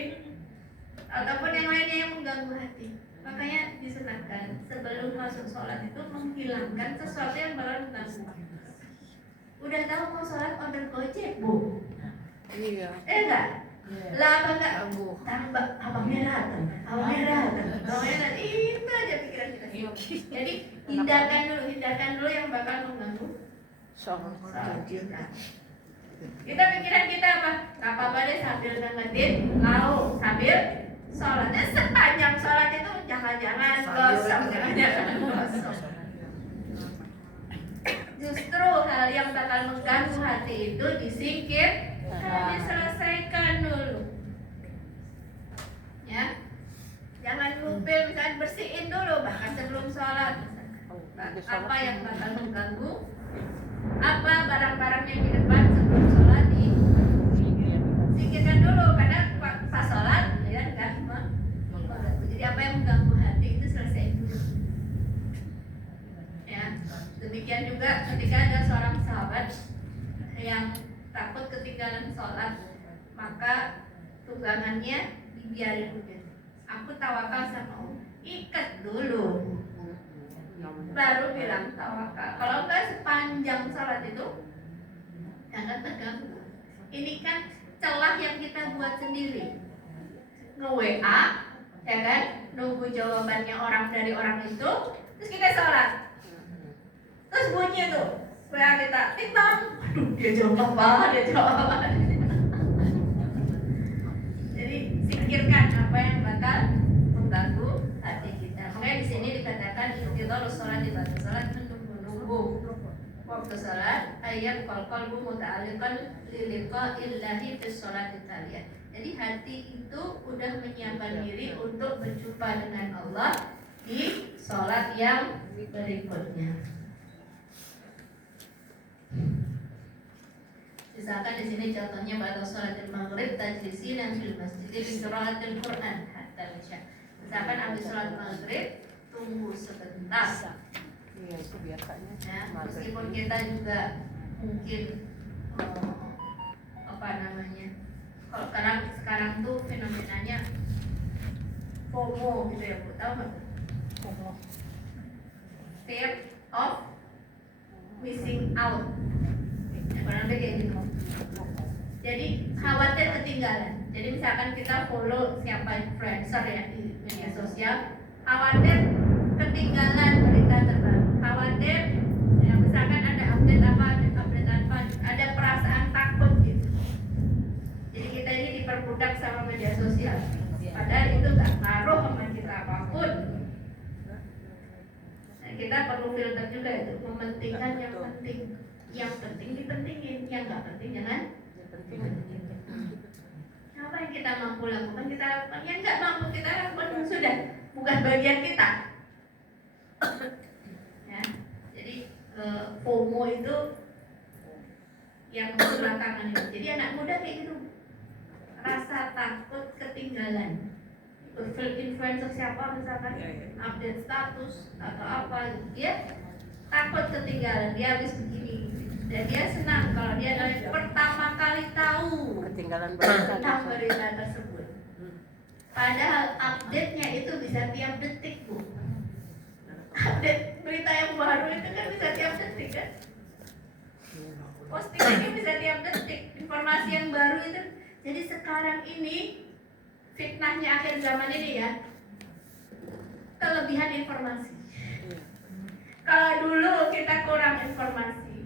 ataupun yang lainnya yang mengganggu hati. Makanya disunahkan sebelum masuk sholat itu menghilangkan sesuatu yang bakal mengganggu. Udah tahu mau sholat order Gojek, Bu? Iya. Enggak? Lah apa enggak? Ganggu. Tambah abangnya datang, itu aja pikiran kita. Jadi hindarkan dulu yang bakal mengganggu Sholat. sholat kita. Kita pikiran kita apa? Gak apa-apa deh sambil ngetin lauk sambil sholatnya, sepanjang sholat itu jangan-jangan gosong, jangan-jangan gosong. Justru hal yang bakal mengganggu hati itu disingkir, diselesaikan dulu. Ya, jangan ngupil, misalnya bersihin dulu bahkan sebelum sholat. Apa yang bakal mengganggu? Apa barang-barang yang di depan sebelum sholat disingkirkan dulu, karena pas sholat ya kan. Jadi apa yang mengganggu hati itu selesai dulu. Ya, demikian juga ketika ada seorang sahabat yang takut ketinggalan sholat, maka tunggangannya dibiarin udah. Aku tawakal sama Allah, ikat dulu, baru bilang tawakal. Kalau enggak sepanjang sholat itu jangan terganggu. Ini kan celah yang kita buat sendiri. Nge-WA, ya kan? Nunggu jawabannya dari orang itu, terus kita sholat. Terus bunyi tuh WA kita, timbang. Aduh, dia jawab apa? Jadi singkirkan apa yang bakal mengganggu hati kita. Makanya di sini dikatakan kita sholat di batu sholat, menunggu waktu sholat, ayat qalbu muta'alliqan liliqa illahi fi sholat taliyah. Jadi hati itu udah menyiapkan diri untuk berjumpa dengan Allah di sholat yang berikutnya. Misalkan di sini contohnya pada sholatul maghrib tajlisin fil masjid bi qiraatil Quran hatta isya. Misalkan habis sholat maghrib tunggu sebentar. Iya, itu biasanya. Ya, meskipun kita juga mungkin kalau sekarang tuh fenomenanya FOMO gitu ya, Bu, tahu nggak? FOMO, fear of missing out. Kurang lebih kayak gitu. Jadi khawatir ketinggalan. Jadi misalkan kita follow siapa influencer ya di media sosial, khawatir ketinggalan berita terbaru, khawatir ya, misalkan ada update apa, ada perasaan takut gitu. Jadi kita ini diperbudak sama media sosial, padahal itu nggak ngaruh sama kita apapun. Nah, kita perlu filter juga itu, mementingkan yang penting dipentingin, yang nggak penting jangan dipentingin. Apa yang kita mampu lakukan kita lakukan, yang nggak mampu kita lakukan sudah bukan bagian kita. Ya, jadi FOMO itu yang belakangan ini. Jadi anak muda kayak gitu, rasa takut ketinggalan. Influencer siapa misalkan update status atau apa, dia takut ketinggalan, dia habis begini. Dan dia senang kalau dia pertama kali tahu Ketinggalan berita tentang berita tersebut. Padahal update-nya itu bisa tiap detik, Bu. Update berita yang baru itu kan bisa tiap detik kan? Postingannya bisa tiap detik. Informasi yang baru itu. Jadi sekarang ini fitnahnya akhir zaman ini ya, kelebihan informasi. Kalau dulu kita kurang informasi,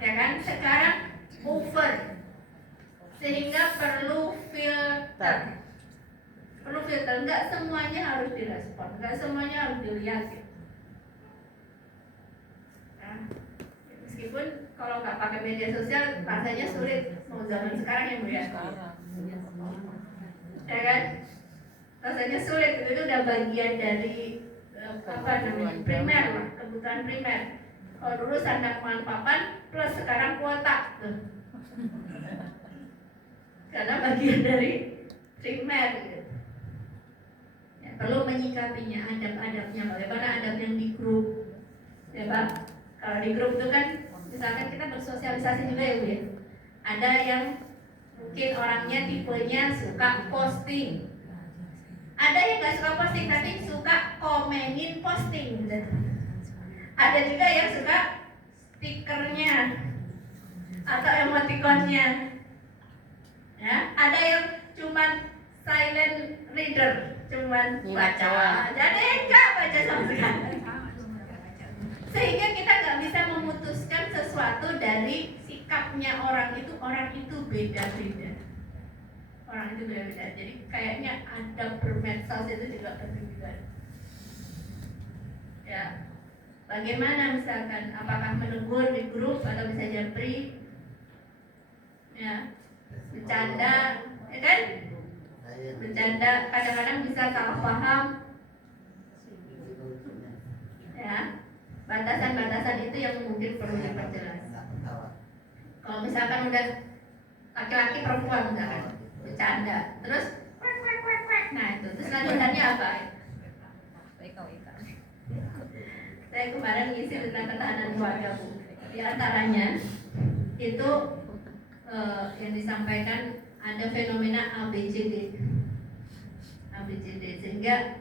ya kan? Sekarang over, sehingga perlu filter. Perlu filter, nggak semuanya harus direspon, nggak semuanya harus dilihat. Nah, meskipun kalau nggak pakai media sosial rasanya sulit, mau zaman sekarang yang melihat, ya kan? Rasanya sulit, itu udah bagian dari primer lah, kebutuhan primer. Kalau dulu sandang pangan papan plus sekarang kuota tuh. Karena bagian dari primer gitu. Ya, perlu menyikapinya, adab-adabnya, bagaimana adab yang di grup, ya Pak. Kalau di grup itu kan, misalkan kita bersosialisasi juga ya Bu ya. Ada yang mungkin orangnya tipenya suka posting, ada yang nggak suka posting tapi suka komenin posting gitu. Ada juga yang suka stikernya atau emoticonnya, ya. Ada yang cuman silent reader, cuman baca, jadi enggak baca sama sekali. Sehingga kita nggak bisa memutuskan sesuatu dari sikapnya orang itu beda-beda. Orang itu beda-beda. Jadi kayaknya ada bermedsos itu juga penting juga. Ya, bagaimana misalkan apakah menegur di grup atau bisa japri, ya, bercanda, ya kan? Bercanda kadang-kadang bisa salah paham, ya. Batasan-batasan itu yang mungkin perlu diperjelas. Kalau misalkan udah laki-laki perempuan misalkan bercanda, terus nah itu terus lanjutannya apa? Saya kemarin ngisi tentang ketahanan keluarga Bu. Di antaranya itu yang disampaikan ada fenomena ABCD, sehingga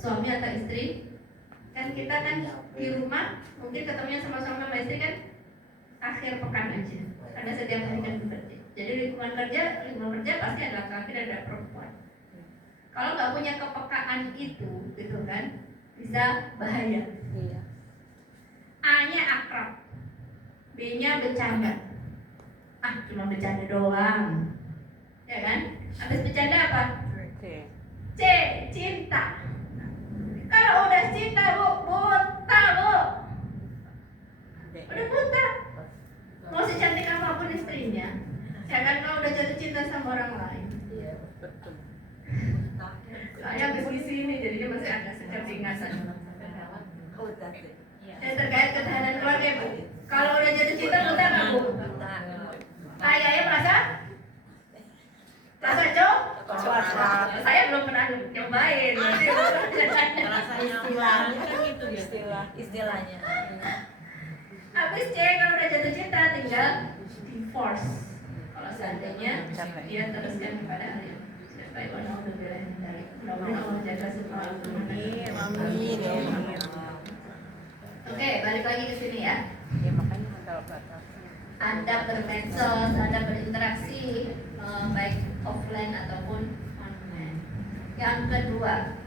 suami atau istri kan kita kan di rumah mungkin ketemunya sama-sama sama istri kan akhir pekan aja, karena setiap hari kan bekerja. Jadi lingkungan kerja pasti ada laki-laki dan ada perempuan. Kalau nggak punya kepekaan itu, gitu kan, bisa bahaya. Iya. A-nya akrab, B-nya bercanda. Cuma bercanda doang, ya kan? Habis bercanda apa? Oke. C, cinta. Kalau udah cinta Bu, buta Bu, udah buta. Mau secantik apapun istrinya, ya kan, kalau udah jatuh cinta sama orang lain. Betul. Saya habis di sini, jadinya masih ada kecerdasan. Yang terkait ketahanan keluarga Bu, kalau udah jatuh cinta buta nggak Bu? Kayaknya merasa cocok. Saya belum pernah nyobain. Istilahnya kan gitu ya. Istilahnya. Habis C kalau udah jatuh cinta tinggal divorce. Kalau seandainya dia teruskan kepada hari baik Allah dari mudah-mudahan Allah jaga semua. Amin. Oke, balik lagi ke sini ya. Ya makanya mental batas. Anda bermedsos, Anda berinteraksi baik offline ataupun online. Yang kedua,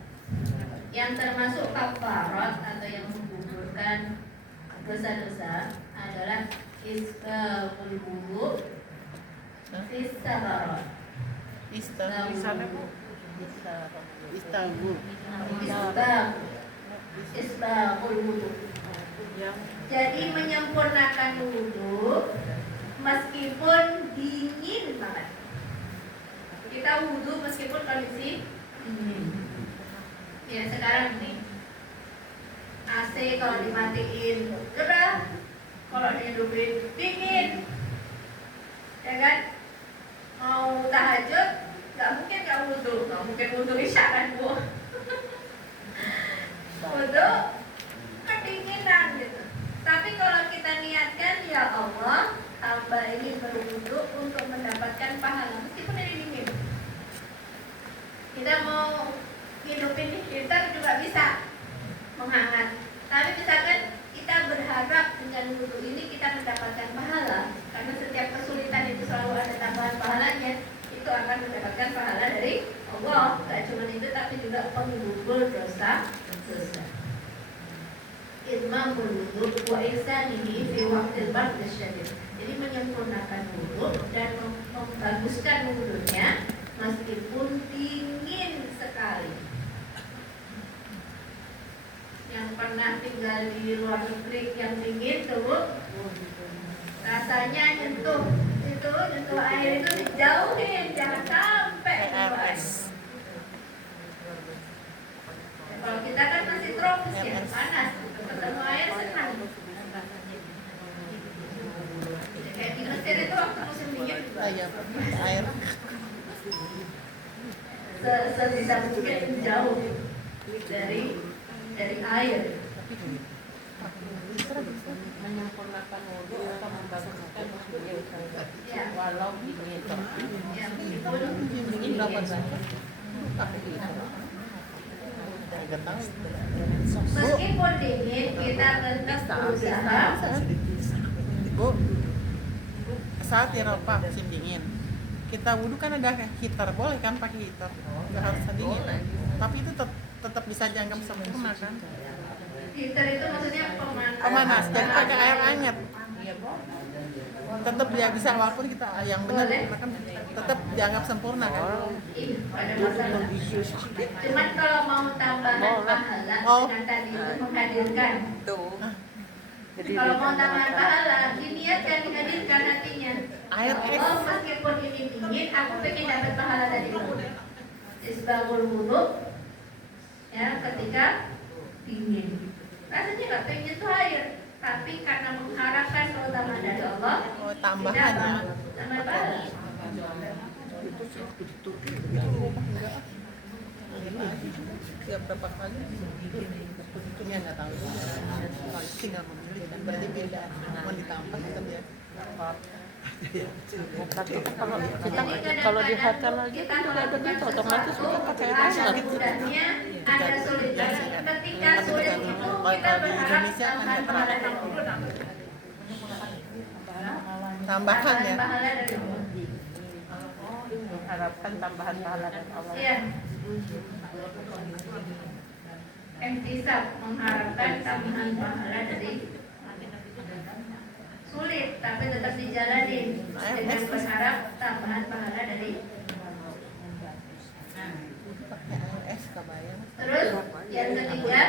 yang termasuk kafarat atau yang menggugurkan dosa-dosa adalah isbahul wudu, istabarat. Istanbul. Isbahul wudu. Jadi menyempurnakan wudu meskipun dingin banget. Kita wudu meskipun kondisi dingin. Ya sekarang nih AC kalau dimatiin gerah, kalau dihidupin dingin, ya kan? Mau tahajud nggak mungkin nggak wudu isya kan Bu? Wudu kedinginan gitu. Tapi kalau kita niatkan, ya Allah, hamba ini berwudu untuk mendapatkan pahala meskipun ini dingin. Kita mau hidupin heater juga bisa menghangat. Tapi misalkan kita berharap dengan wudu ini kita mendapatkan pahala, karena setiap kesulitan itu selalu ada tambahan pahalanya, itu akan mendapatkan pahala dari Allah. Tidak cuma itu, tapi juga penggugur dosa. Itmamul wudu wa ihsanihi fi waqtil bardhi syadid. Jadi menyempurnakan wudu dan membaguskan wudunya meskipun dingin sekali. Yang pernah tinggal di luar negeri yang dingin tuh, rasanya nyentuh air itu dijauhin, jangan sampai nyentuh air. Kalau kita kan masih tropis ya, panas, ketemu air senang. Kayak di Mesir itu waktu musim sebisa mungkin menjauh dari air. Menyempurnakan wudhu atau membaguskan wudhu Ya. walau dingin. Ya, meskipun Ini berapa sih? Nggak tahu. meskipun dingin kita tetap berusaha. Bu, saat di Eropa musim dingin, kita wudhu kan ada heater, boleh kan pakai heater? Nggak harus dingin. Tapi itu tetap bisa dianggap sempurna kan? Heater itu maksudnya pemanas. Pemanas, jadi pakai air hangat. Tetap dia bisa walaupun kita yang benar kan tetap dianggap sempurna kan? Iya, ada masalah. Cuman kalau mau tambahan pahala Oh. dengan tadi itu menghadirkan. Jadi Kalau mau tambahan pahala, diniatkan dihadirkan nantinya. Air Ya es. Allah, meskipun ini dingin, aku pengen dapat pahala dari itu. Isbagul wudhu, ya ketika dingin. Rasanya nggak pengen tuh air, tapi karena mengharapkan keutamaan dari Allah, Oh, tambahan ya. tambah pahala. Tiap berapa kali? Ini nggak tahu. Kalau tinggal membeli kan berarti beda. Mau ditambah kita biar. tapi kalau kalau di hotel lagi kan juga ada gitu otomatis kita pakai air Ada hangat. mudahnya, ada sulitnya. Ketika Tapi sulit kan itu kalau kita di berharap Indonesia kan tambahan nggak pahala terlalu. dari Allah. Tambahan ya. Pahala dari Allah. Mengharapkan tambahan pahala dari Allah. Iya. Ihtisab mengharapkan tambahan pahala dari sulit tapi tetap dijalanin dengan berharap tambahan pahala dari. Es kebayang. Terus yang ketiga,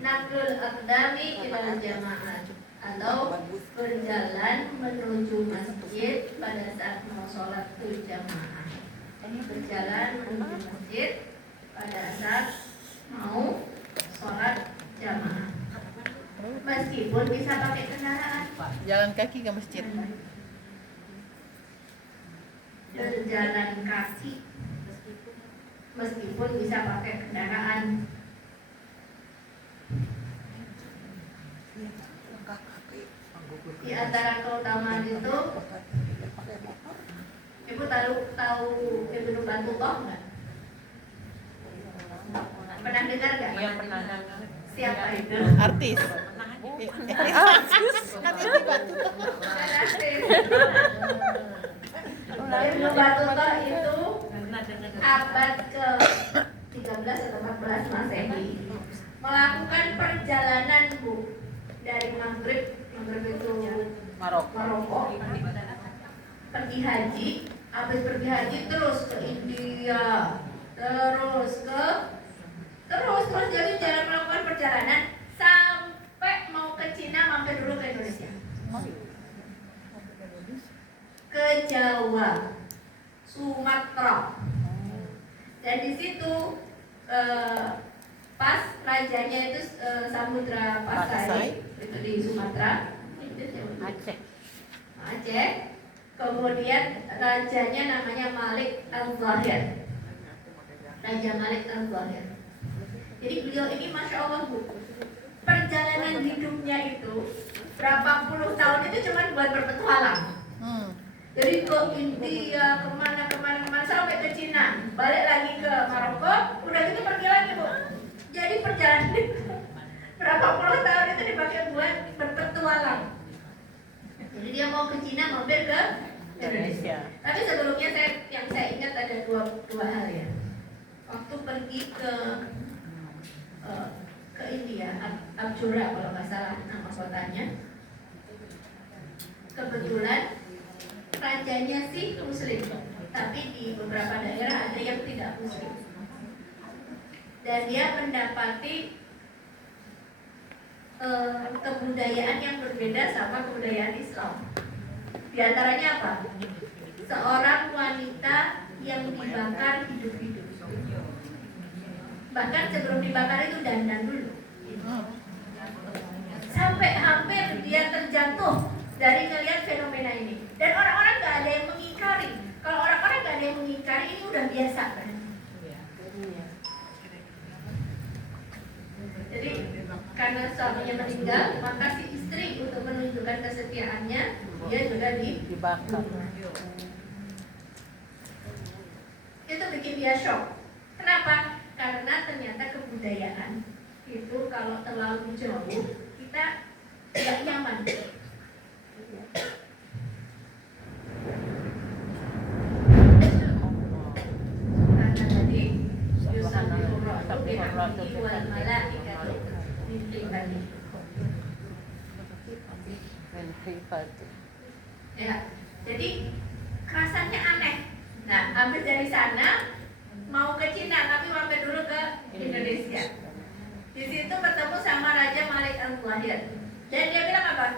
naklul aqdami ilal jamaah atau berjalan menuju masjid pada saat mau sholat berjamaah. Berjalan menuju masjid pada saat mau sholat jamaah. Meskipun bisa pakai kendaraan. Jalan kaki ke masjid. Berjalan kaki meskipun bisa pakai kendaraan. Di antara keutamaan itu, Ibu tahu Ibnu Battulah nggak? Pernah dengar nggak? Iya pernah. Siapa itu? Artis. Kan ini batu. Ibnu Battulah itu abad ke 13 atau 14 Masehi melakukan perjalanan Bu dari Maghrib itu Maroko pergi haji, habis pergi haji terus ke India, terus jadi jalan melakukan perjalanan sampai mau ke Cina, mampir dulu ke Indonesia, ke Jawa, Sumatera, dan di situ pas rajanya itu Samudra Pasai itu di Sumatera, Aceh. Kemudian rajanya namanya Malik Al-Zahir, Raja Malik Al-Zahir. Jadi beliau ini masya Allah Bu, perjalanan hidupnya itu berapa puluh tahun itu cuma buat berpetualang. Jadi ke India, kemana sampai ke Cina, balik lagi ke Maroko, udah gitu pergi lagi Bu. Jadi perjalanan berapa puluh tahun itu dipakai buat berpetualang. Jadi dia mau ke Cina, mampir ke Indonesia. Tapi sebelumnya yang saya ingat ada dua hal ya. Waktu pergi ke India, Abjura kalau nggak salah nama kotanya. Kebetulan rajanya sih Muslim, tapi di beberapa daerah ada yang tidak Muslim. Dan dia mendapati kebudayaan yang berbeda sama kebudayaan Islam. Di antaranya apa? Seorang wanita yang dibakar hidup-hidup. Bahkan sebelum dibakar itu dandan dulu. Sampai hampir dia terjatuh dari ngelihat fenomena ini. Dan orang-orang gak ada yang mengingkari. Kalau orang-orang gak ada yang mengingkari, ini udah biasa kan? karena suaminya meninggal, maka si istri untuk menunjukkan kesetiaannya dia juga dibakar. Itu bikin dia shock. Kenapa? Karena ternyata kebudayaan itu kalau terlalu jauh kita tidak nyaman. Karena tadi yusabbihurrahmanu bihamdihi wal malaikatu min qibali. Ya, jadi rasanya aneh. Nah, habis dari sana mau ke Cina tapi mampir dulu ke Indonesia. Di situ ketemu sama Raja Malik Al-Zahir. Dan dia bilang apa?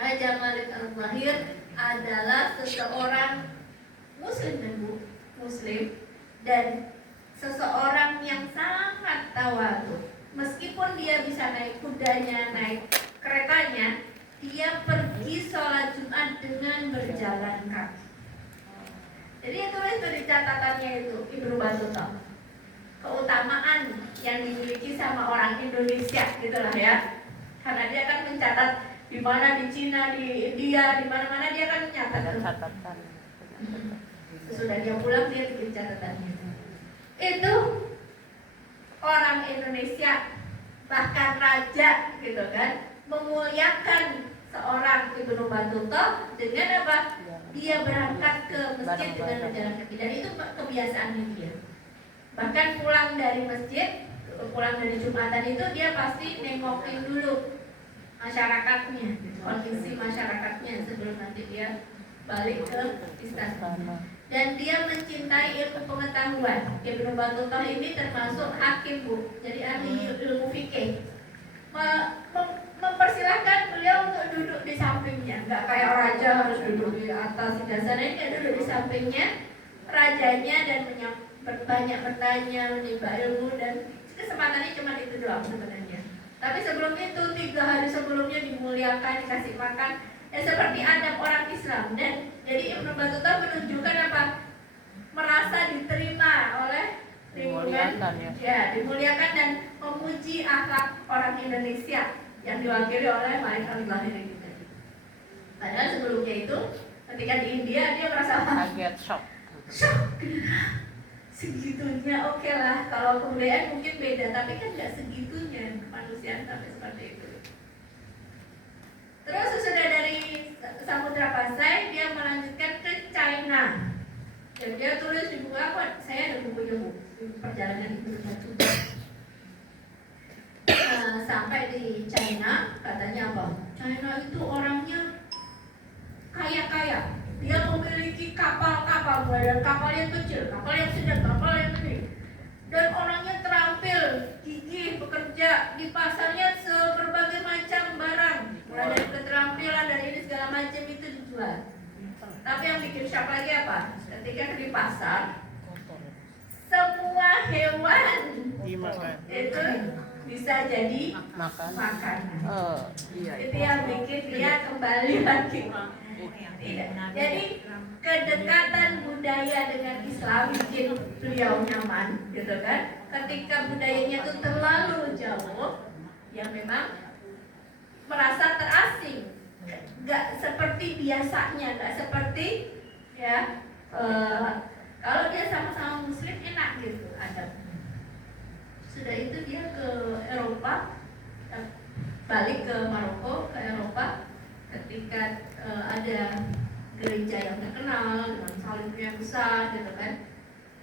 Raja Malik Al-Zahir adalah seseorang Muslim dan Muslim dan seseorang yang sangat tawadhu. Meskipun dia bisa naik kudanya, naik keretanya, dia pergi sholat Jumat dengan berjalan kaki. Jadi itu di catatannya itu Ibnu Battuta. Keutamaan yang dimiliki sama orang Indonesia gitulah ya. Karena dia kan mencatat di mana di Cina, di India, di mana-mana dia kan mencatat Catatan. Sesudah dia pulang dia bikin catatannya. Itu orang Indonesia bahkan raja gitu kan memuliakan seorang Ibnu Battuta dengan apa? Dia berangkat ke masjid dengan berjalan kaki dan itu kebiasaannya dia. Bahkan pulang dari masjid, pulang dari Jumatan itu dia pasti nengokin dulu masyarakatnya, kondisi masyarakatnya sebelum nanti dia balik ke istana. Dan dia mencintai ilmu pengetahuan. Ibnu Battuta ini termasuk hakim, Bu. Jadi ahli ilmu fikih. Mempersilahkan beliau untuk duduk di sampingnya, nggak kayak raja harus duduk di atas singgasana, ini duduk di sampingnya rajanya dan banyak bertanya, menimba ilmu dan kesempatannya cuma itu doang sebenarnya. Tapi sebelum itu 3 hari sebelumnya dimuliakan, dikasih makan, seperti adab orang Islam. Dan jadi Ibnu Battuta menunjukkan apa? Merasa diterima oleh lingkungan, dimuliakan dan memuji akhlak orang Indonesia yang diwakili oleh Malik Al-Zahir ini. Padahal sebelumnya itu ketika di India dia merasa Kaget, shock. Segitunya oke lah. Kalau kebudayaan mungkin beda, tapi kan nggak segitunya manusia sampai seperti itu. Terus sesudah dari Samudra Pasai dia melanjutkan ke China. Dan dia tulis di buku apa? Saya ada bukunya, Bu. Perjalanan Ibnu Battuta. Sampai di China, katanya apa? China itu orangnya kaya-kaya. Dia memiliki kapal-kapal, mulai dari kapal yang kecil, kapal yang sedang, kapal yang gede. Dan orangnya terampil, gigih, bekerja di pasarnya berbagai macam barang. Mulai dari keterampilan, dari ini segala macam itu dijual. Tapi yang bikin shock lagi apa? Ketika di pasar, semua hewan itu bisa jadi makanan. Itu yang bikin dia kembali lagi. Tidak. Jadi kedekatan budaya dengan Islam bikin beliau nyaman, gitu kan? Ketika budayanya itu terlalu jauh, yang memang merasa terasing, nggak seperti biasanya, nggak seperti ya. Kalau dia sama-sama Muslim enak gitu ada. Sudah itu dia ke Eropa, balik ke Maroko, ke Eropa. Ketika ada gereja yang terkenal dengan salib yang besar gitu kan,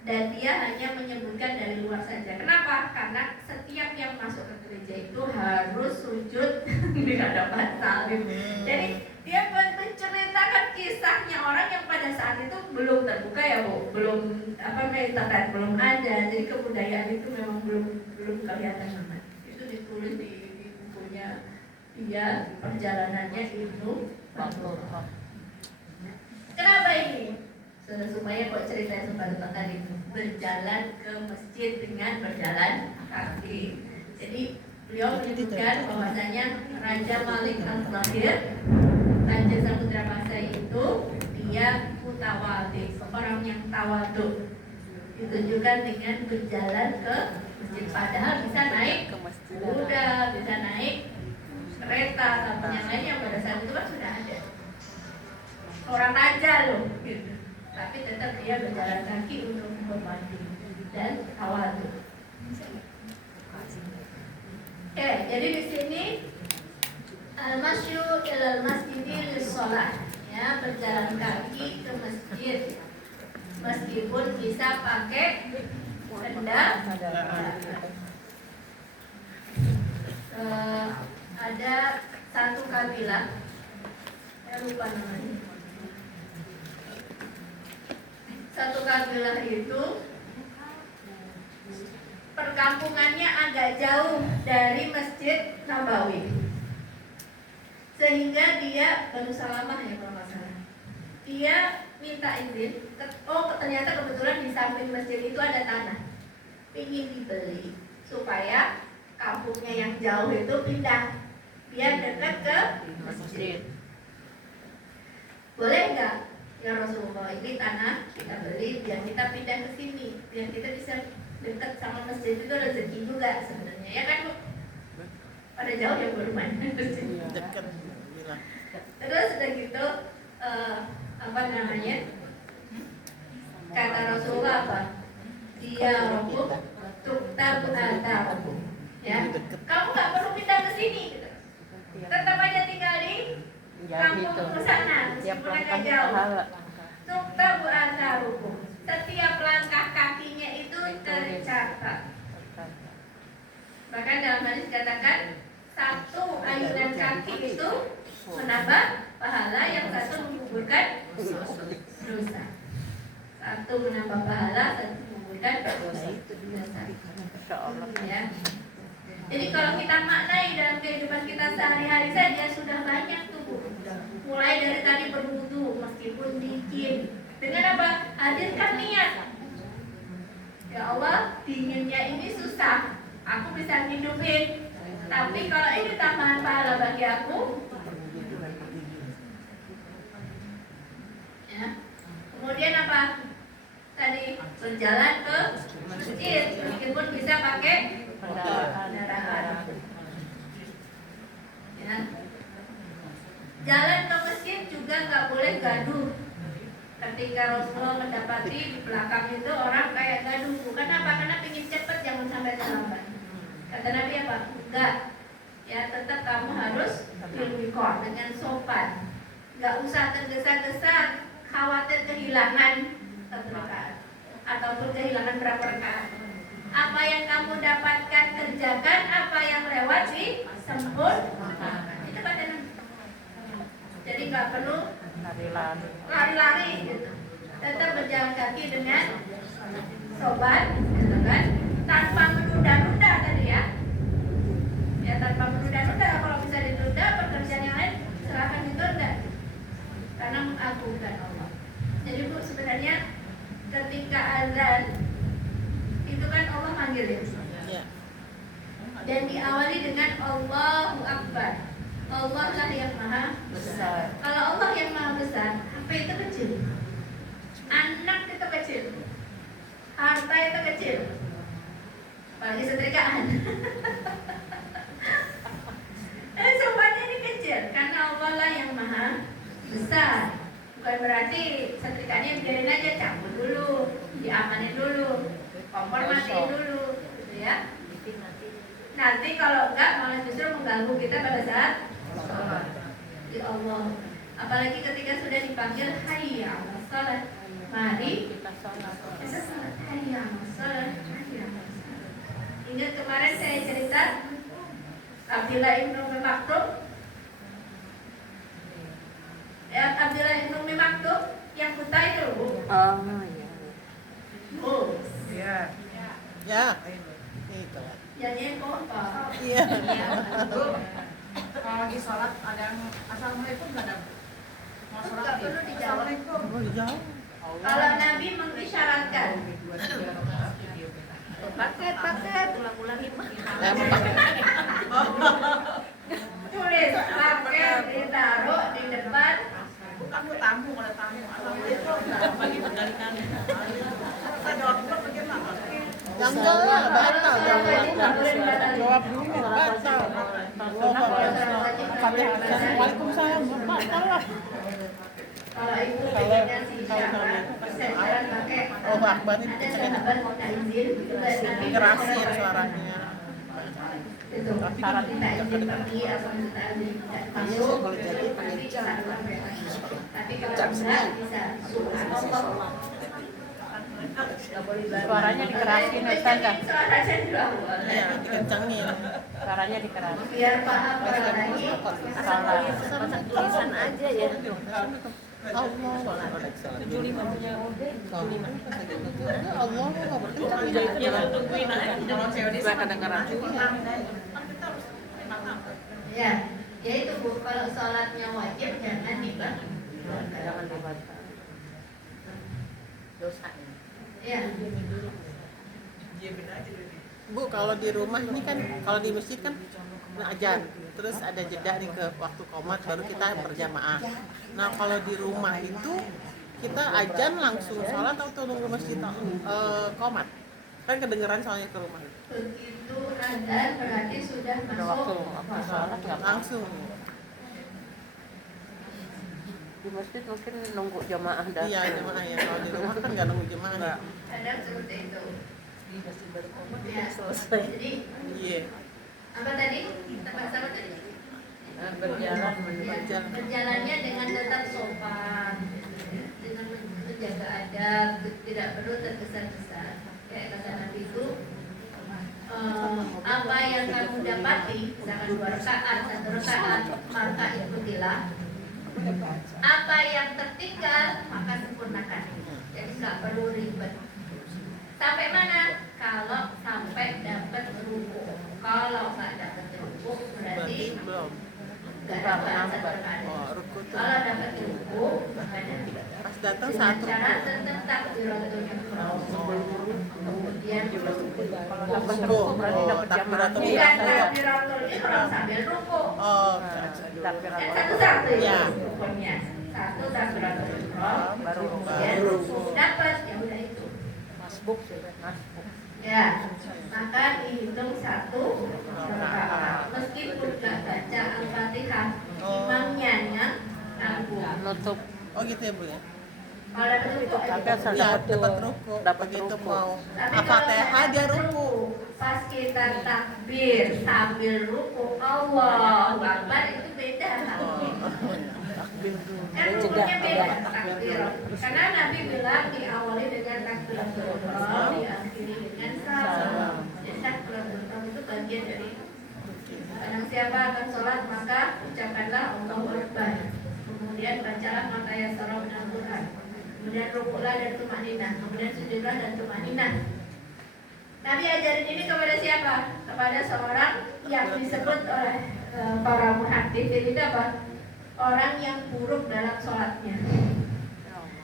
dan dia hanya menyebutkan dari luar saja. Kenapa? Karena setiap yang masuk ke gereja itu harus sujud di hadapan salib. Jadi dia menceritakan kisahnya orang yang pada saat itu belum terbuka ya, Bu, belum internet belum ada, jadi kebudayaan itu memang belum kelihatan banget. Itu ditulis di bukunya dia, perjalanannya Ibnu Battuta. Kenapa ini? Supaya kok cerita Battuta tadi itu berjalan ke masjid dengan berjalan kaki. Jadi beliau menunjukkan bahwasanya Raja Malik Al-Zahir, Raja Samudra Pasai itu dia mutawadhi, seorang yang tawadhu. Ditunjukkan dengan berjalan ke masjid, padahal bisa naik kuda, lain yang pada saat itu kan sudah ada. Orang raja loh, gitu. Tapi tetap dia berjalan kaki untuk menghormati dan tawadhu. Oke, jadi di sini al-masyu ilal masjidi lis-shalah, ya, berjalan kaki ke masjid meskipun bisa pakai kendaraan. Ada satu kabilah, saya lupa namanya. Satu kabilah itu perkampungannya agak jauh dari Masjid Nabawi, sehingga dia baru salamah ya kalau nggak salah. Dia minta izin. Ternyata kebetulan di samping masjid itu ada tanah, ingin dibeli supaya kampungnya yang jauh itu pindah biar dekat ke masjid. Boleh nggak? Ya Rasulullah, ini tanah kita beli biar kita pindah ke sini, biar kita bisa dekat sama masjid. Itu rezeki juga sebenarnya, ya kan Bu? Pada jauh ya baru main masjid. Dekat bilang. Terus udah gitu apa namanya? Kata Rasulullah apa? Dia rohuk tuktab atahu. Ya, kamu nggak perlu pindah ke sini. Gitu. Tetap aja tinggal di kampung ke sana, meskipun agak jauh. Tuktab atahu. Setiap langkah kakinya itu tercatat. Bahkan dalam hadis dikatakan satu ayunan kaki itu menambah pahala, yang satu menggugurkan dosa. Satu menambah pahala, satu menggugurkan dosa. Ya. Jadi kalau kita maknai dalam kehidupan kita sehari-hari saja sudah banyak tuh. Mulai dari tadi berwudu meskipun dingin. Dengan apa? Hadirkan niat. Ya Allah, dinginnya ini susah. Aku bisa hidupin. Tapi kalau ini tambahan pahala bagi aku, ya. Kemudian apa? Tadi berjalan ke masjid meskipun bisa pakai kendaraan. Ya. Jalan ke masjid juga nggak boleh gaduh. Ketika Rasulullah mendapati di belakang itu orang kayak gaduh, kenapa? Karena ingin cepet, jangan sampai terlambat. Kata Nabi apa? Enggak. Ya, tetap kamu harus bilwikor dengan sopan. Enggak usah tergesa-gesa, khawatir kehilangan satu rakaat ataupun kehilangan berapa rakaat. Apa yang kamu dapatkan kerjakan, apa yang lewat disempurnakan. Itu kata Nabi. Jadi nggak perlu lari-lari gitu. Tetap berjalan kaki dengan sopan, gitu kan? Tanpa menunda-nunda tadi ya. Ya, tanpa menunda-nunda. Kalau bisa ditunda, pekerjaan yang lain serahkan ditunda. Karena mengagungkan Allah. Jadi Bu, sebenarnya ketika azan itu kan Allah manggilin. Ya. Dan diawali dengan Allahu Akbar. Allah lah yang maha besar. Kalau Allah yang maha besar, apa itu kecil? Anak itu kecil, harta itu kecil, apalagi setrikaan. Semuanya ini kecil, karena Allah lah yang maha besar. Bukan berarti setrikaannya biarin aja, cabut dulu, diamanin dulu, kompor matiin dulu, gitu ya. Nanti kalau enggak malah justru mengganggu kita pada saat sholat. Ya Allah, apalagi ketika sudah dipanggil hayya 'alas shalah, mari kita sholat. Hayya 'alas shalah, hayya 'alas shalah. Ingat kemarin saya cerita Abdullah ibn Umi Maktum. Ya, Abdullah ibn Umi Maktum yang buta itu, Bu. Oh iya. Oh, Iya. Ya. Itu. jadinya kok Iya. Bu, kalau lagi sholat ada yang assalamualaikum nggak ada? Mau sholat Nggak perlu dijawab. Assalamualaikum. Oh, jauh. Kalau Nabi mengisyaratkan paket ulang-ulangin mah. Tulis paket ditaruh di depan. Kamu tamu, ada tamu. Assalamualaikum. Bagi berkali-kali. Saya jawab dulu bagaimana? Yang enggak batal. Kalau sholat wajib nggak boleh dibatalin. Jawab dulu batal. Kalau sholat wajib Al-Fatihah. Waalaikumsalam. Batal lah. Kalau ibu Kalau pengennya si kalau Syahwat, kalian itu pasti jalan pakai Allahu Akbar itu ada enak. sahabat minta izin, nanti Kerasin suaranya. itu Tapi syarat kan minta nggak izin kedengeran. pergi atau minta izin tidak masuk nanti satu sampai tapi kalau enggak bisa subhanallah Nggak boleh lari. Suaranya dikerasin Ustazah. suaranya juga Iya, dikencangin. Suaranya dikerasin. biar paham orang lagi Salah. Masa tulisan aja ya. Allah. 75 punya Allah nggak berkencang. ya tungguin aja. Bisa kedengeran. ya ya itu Bu, kalau sholatnya wajib jangan dibatalkan Jangan dibaca. Dosa. ya Bu, kalau di rumah ini kan, kalau di masjid kan azan, terus ada jeda nih ke waktu qomat baru kita berjamaah. Nah, kalau di rumah itu kita azan langsung sholat atau nunggu masjid qomat? Kan kedengeran soalnya ke rumah. begitu azan berarti sudah Udah waktu masuk sholat nggak Langsung. di masjid mungkin nunggu jamaah dah. Iya, jemaah ya. Kalau di rumah kan nggak nunggu jemaah. Ya. kadang seperti itu Di masjid baru komat ya selesai. jadi Iya. apa tadi tempat sama tadi Berjalan berjalannya dengan tetap sopan dengan menjaga adab tidak perlu tergesa-gesa kayak kata Nabi itu apa yang kamu dapati misalkan 2 rakaat 1 rakaat maka ikutilah apa yang tertinggal maka sempurnakan jadi nggak perlu ribet sampai mana kalau sampai dapat ruku kalau nggak dapat ruku berarti Belum. nggak dapat satu rakaat. Oh, ruku tuh. Kalau dapat ruku, makanya Pas datang dengan satu. cara tetap takbiratul ihram. Kemudian Dapat Ruku. ruku berarti Oh, dapat takbiratul jamaahnya bukan ya. takbiratul ihram sambil ruku. Oh, Kan satu-satu Ya. ya rukunnya. Satu takbiratul ihram, Baru ruku. kemudian ruku dapat ya udah itu. Masbuk sih, masbuk. Ya, maka dihitung 1 rakaat. Meskipun nggak baca Al-Fatihah, imamnya yang nanggung. Nutup. Oh gitu ya Bu ya? Kalau dapat ruku, Tapi asal Ya, dapat dapat ruku. dapat Begitu ruku. mau tapi Al-Fatihah dia ruku. pas kita takbir sambil ruku Allahu Akbar itu beda. Kan rukunya beda takbir. Karena Nabi bilang diawali dengan takbiratul ihram, diakhiri dengan salam. Jadi takbiratul ihram itu bagian dari barang siapa akan sholat maka ucapkanlah Allahu Akbar. Kemudian bacalah mata yasara min Al-Qur'an. Kemudian rukuklah dan tumaninah. Kemudian sujudlah dan tumaninah. Nabi ajarin ini kepada siapa? Kepada seorang yang disebut oleh para muhaddits itu apa? Orang yang buruk dalam sholatnya.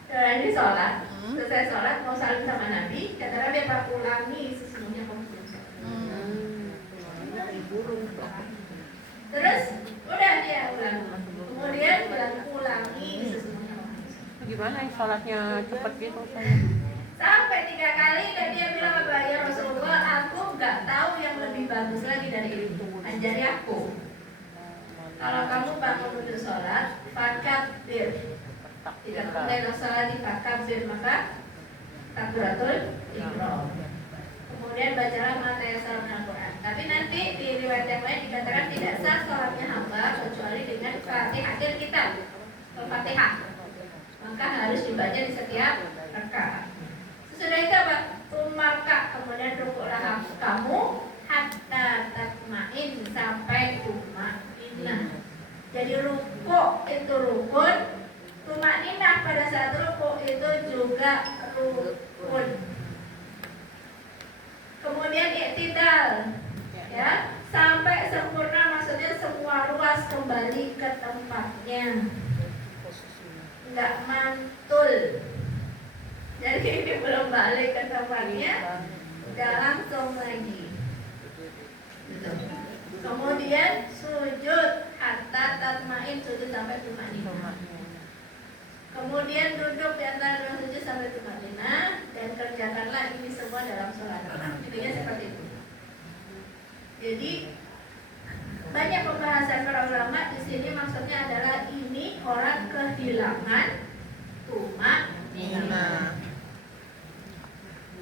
Kalau ini sholat, selesai sholat mau salim sama Nabi, kata Nabi apa? Ulangi sesungguhnya kamu belum sholat. Terus udah dia ulang. Kemudian bilang ulangi sesungguhnya kamu belum sholat. Gimana yang sholatnya cepet gitu saya? Sampai 3 kali dan dia bilang apa ya Rasulullah, aku nggak tahu yang lebih bagus lagi dari itu. Ajari aku. Kalau kamu bangun untuk sholat, fakabir. Tidak boleh sholat di fakabir maka takbiratul ihram. Kemudian bacalah mata yasar min Al-Qur'an. Tapi nanti di riwayat yang lain dikatakan tidak sah sholatnya hamba kecuali dengan Fatihatil Kitab, Al-Fatihah. Maka harus dibaca di setiap rakaat. Sesudah itu apa? Umarka, kemudian rukuklah kamu hatta tatmain sampai tumakninah. Jadi rukuk itu rukun, tumakninah pada saat rukuk itu juga rukun. Kemudian iktidal, ya sampai sempurna maksudnya semua ruas kembali ke tempatnya, nggak mantul. Jadi ini belum balik ke tempatnya, udah langsung lagi. Kemudian sujud hatta tatmain, sujud sampai tumaninah. Kemudian duduk di antara dua sujud sampai tumaninah dan kerjakanlah ini semua dalam sholat. Intinya seperti itu. Jadi banyak pembahasan para ulama di sini, maksudnya adalah ini orang kehilangan tumanina.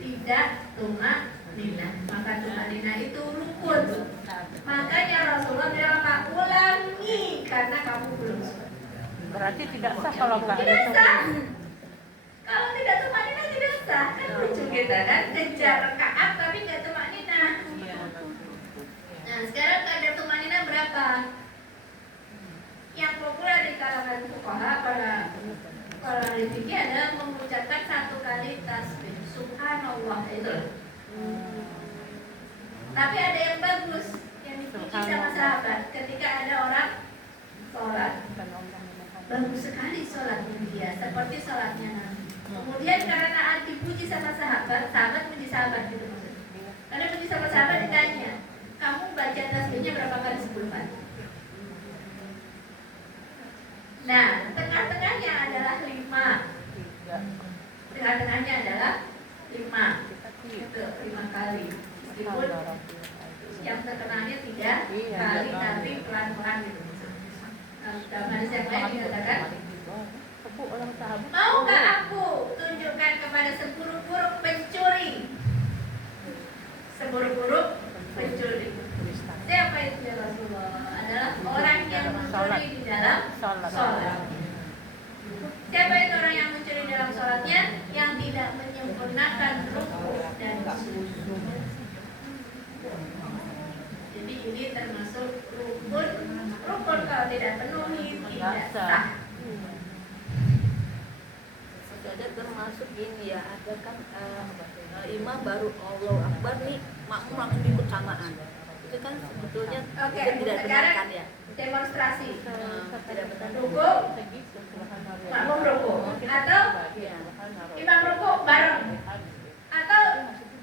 Tidak tumanina. Maka tumanina itu rukun. Makanya Rasulullah bilang, "Pak, ulangi karena kamu belum sholat." Berarti tidak sah kalau nggak ada Tidak sah. tumanina. Kalau tidak tumanina tidak sah. Kan lucu kita kan, kejar rakaat tapi nggak tumanina. Nah, sekarang kadar tumanina berapa? Yang populer di kalangan fuqaha para ahli fikih adalah mengucapkan 1 kali tasbih subhanallah itu. Tapi ada yang bagus yang dipuji sama sahabat ketika ada orang sholat. Bagus sekali sholatnya dia, seperti sholatnya Nabi. Kemudian karena dipuji sama sahabat, sahabat puji sahabat gitu maksudnya. Karena puji sama sahabat ditanya, kamu baca tasbihnya berapa kali sebelum mati? Nah, tengah-tengahnya adalah 5. Tengah-tengahnya adalah 5. Itu 5 kali. Meskipun yang terkenalnya 3 kali, tapi pelan-pelan gitu. Dalam hadis yang lain dikatakan, maukah aku tunjukkan kepada seburuk-buruk pencuri? Seburuk-buruk pencuri. Siapa itu ya Rasulullah? Adalah orang yang mencuri di dalam sholat. Siapa itu orang yang mencuri dalam sholatnya? Yang tidak menyempurnakan rukuk dan sujud. Jadi ini termasuk rukun. Rukun kalau tidak penuhi tidak sah. Ada termasuk gini ya, ada kan imam baru Allahu Akbar nih, makmum langsung ikut samaan. Itu kan sebetulnya Oke, itu tidak sekarang benarkan ya. demonstrasi. Tidak benar. Rukuk, makmum rukuk, atau imam rukuk bareng, atau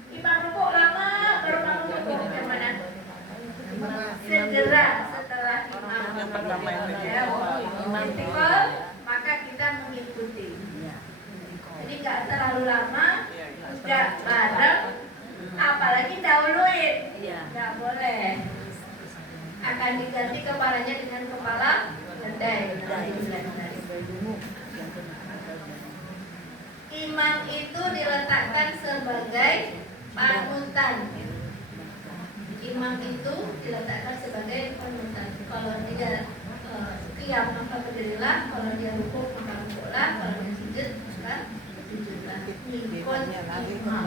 imam rukuk lama baru makmum rukuk. Yang mana? Segera setelah imam istiqomah, maka kita mengikuti. Jadi nggak terlalu lama, nggak bareng, apalagi dahuluin, nggak boleh. Akan diganti kepalanya dengan kepala kedai. Imam itu diletakkan sebagai panutan. Imam itu diletakkan sebagai panutan. Kalau dia qiyam maka berdirilah, kalau dia rukuk maka rukuklah, kalau dia sujud maka sujudlah. Ikut imam.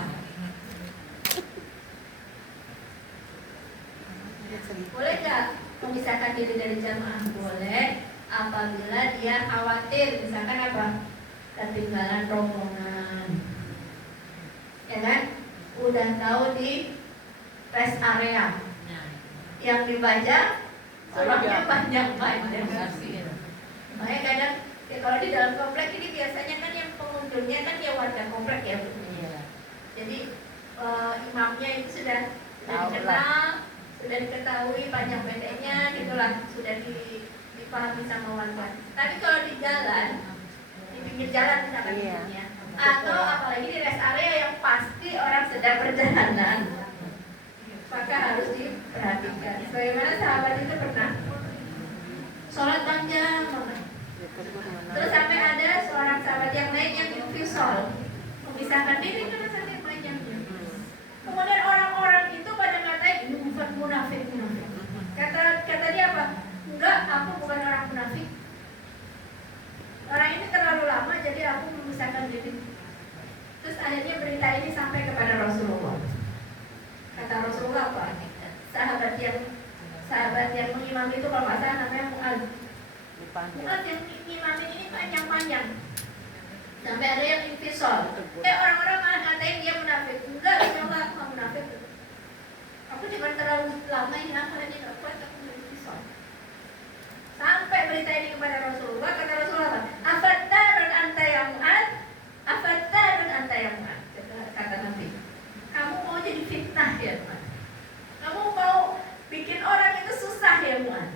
Boleh nggak memisahkan diri dari jamaah? Boleh, apabila dia khawatir, misalkan apa? Ketinggalan rombongan, ya kan? Udah tahu di rest area yang dibaca orangnya panjang-panjang. Makanya kadang ya kalau di dalam komplek ini biasanya kan yang pengunjungnya kan ya warga komplek ya. Jadi imamnya itu sudah dikenal, sudah diketahui panjang pendeknya, gitulah, sudah dipahami sama warga. Tapi kalau di jalan, di pinggir jalan misalkan atau apalagi di rest area yang pasti orang sedang perjalanan, maka harus diperhatikan. Bagaimana sahabat itu pernah sholat panjang banget. Terus sampai ada seorang sahabat yang lain yang infisol, memisahkan diri karena saking panjangnya. Kemudian orang-orang itu pada ngatain ini bukan munafik. Kata dia apa? Enggak, aku bukan orang munafik. Orang ini terlalu lama jadi aku memisahkan diri. Terus akhirnya berita ini sampai kepada Rasulullah. Kata Rasulullah apa? Sahabat yang mengimam itu kalau nggak salah namanya Mu'ad. Mu'ad yang ngimamin ini panjang-panjang. Sampai ada yang infisol. Orang-orang malah ngatain dia munafik. Enggak, coba aku nggak munafik. Aku cuma terlalu lama ini hafalannya nggak kuat, aku infisol. Sampai berita ini kepada Rasulullah, kata Rasulullah apa? Afattarun anta ya Mu'ad, afattarun anta ya Mu'ad. Kata Nabi, kamu mau jadi fitnah ya Mu'ad? Kamu mau bikin orang itu susah ya Mu'ad?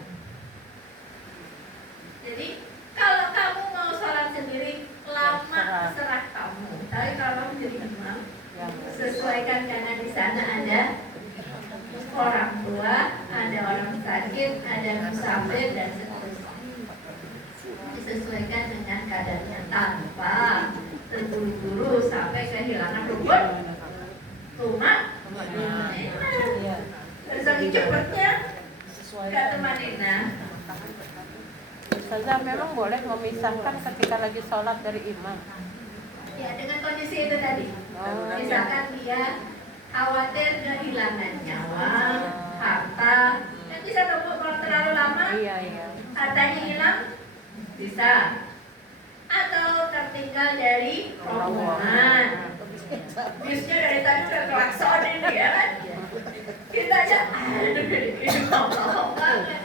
Jadi kalau kamu mau sholat sendiri lama terserah kamu. Tapi kalau kamu jadi imam, sesuaikan karena di sana ada orang tua, ada orang sakit, ada musafir dan seterusnya. Disesuaikan dengan keadaannya tanpa terburu-buru sampai kehilangan rukun cuma saking cepatnya gak temanina. Ustazah, memang boleh memisahkan ketika lagi sholat dari imam? Ya, dengan kondisi itu tadi. Misalkan dia khawatir kehilangan nyawa, harta, kan bisa tunggu kalau terlalu lama, Iya. hartanya hilang, bisa. Atau tertinggal dari rombongan. Bisnya dari tadi udah kelaksonin dia kan. Kita aja, aduh, ini ngomong banget.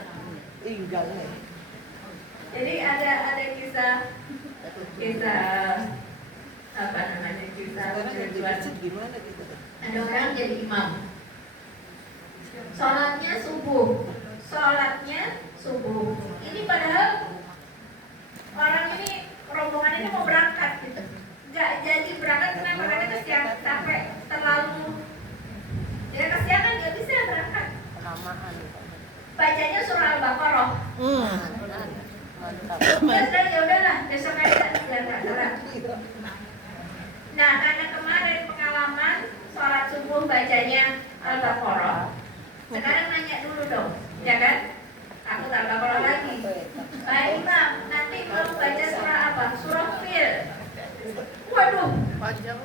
Jadi ada kisah apa namanya, kisah lucu-lucuan. Ada orang jadi imam, sholatnya subuh. Ini padahal orang ini, rombongan ini mau berangkat gitu, nggak jadi berangkat kenapa? Karena kesiangan, sampai terlalu dia kesiangan, nggak bisa berangkat. Kelamaan. Bacanya surah Al-Baqarah. Mantap. Ya udahlah, besok aja biar nggak telat. Nah, karena kemarin pengalaman sholat subuh bacanya Al-Baqarah, sekarang nanya dulu dong, ya kan? Aku Al-Baqarah lagi. Baik Imam, nanti belum baca surah apa? Surah Fil. Waduh,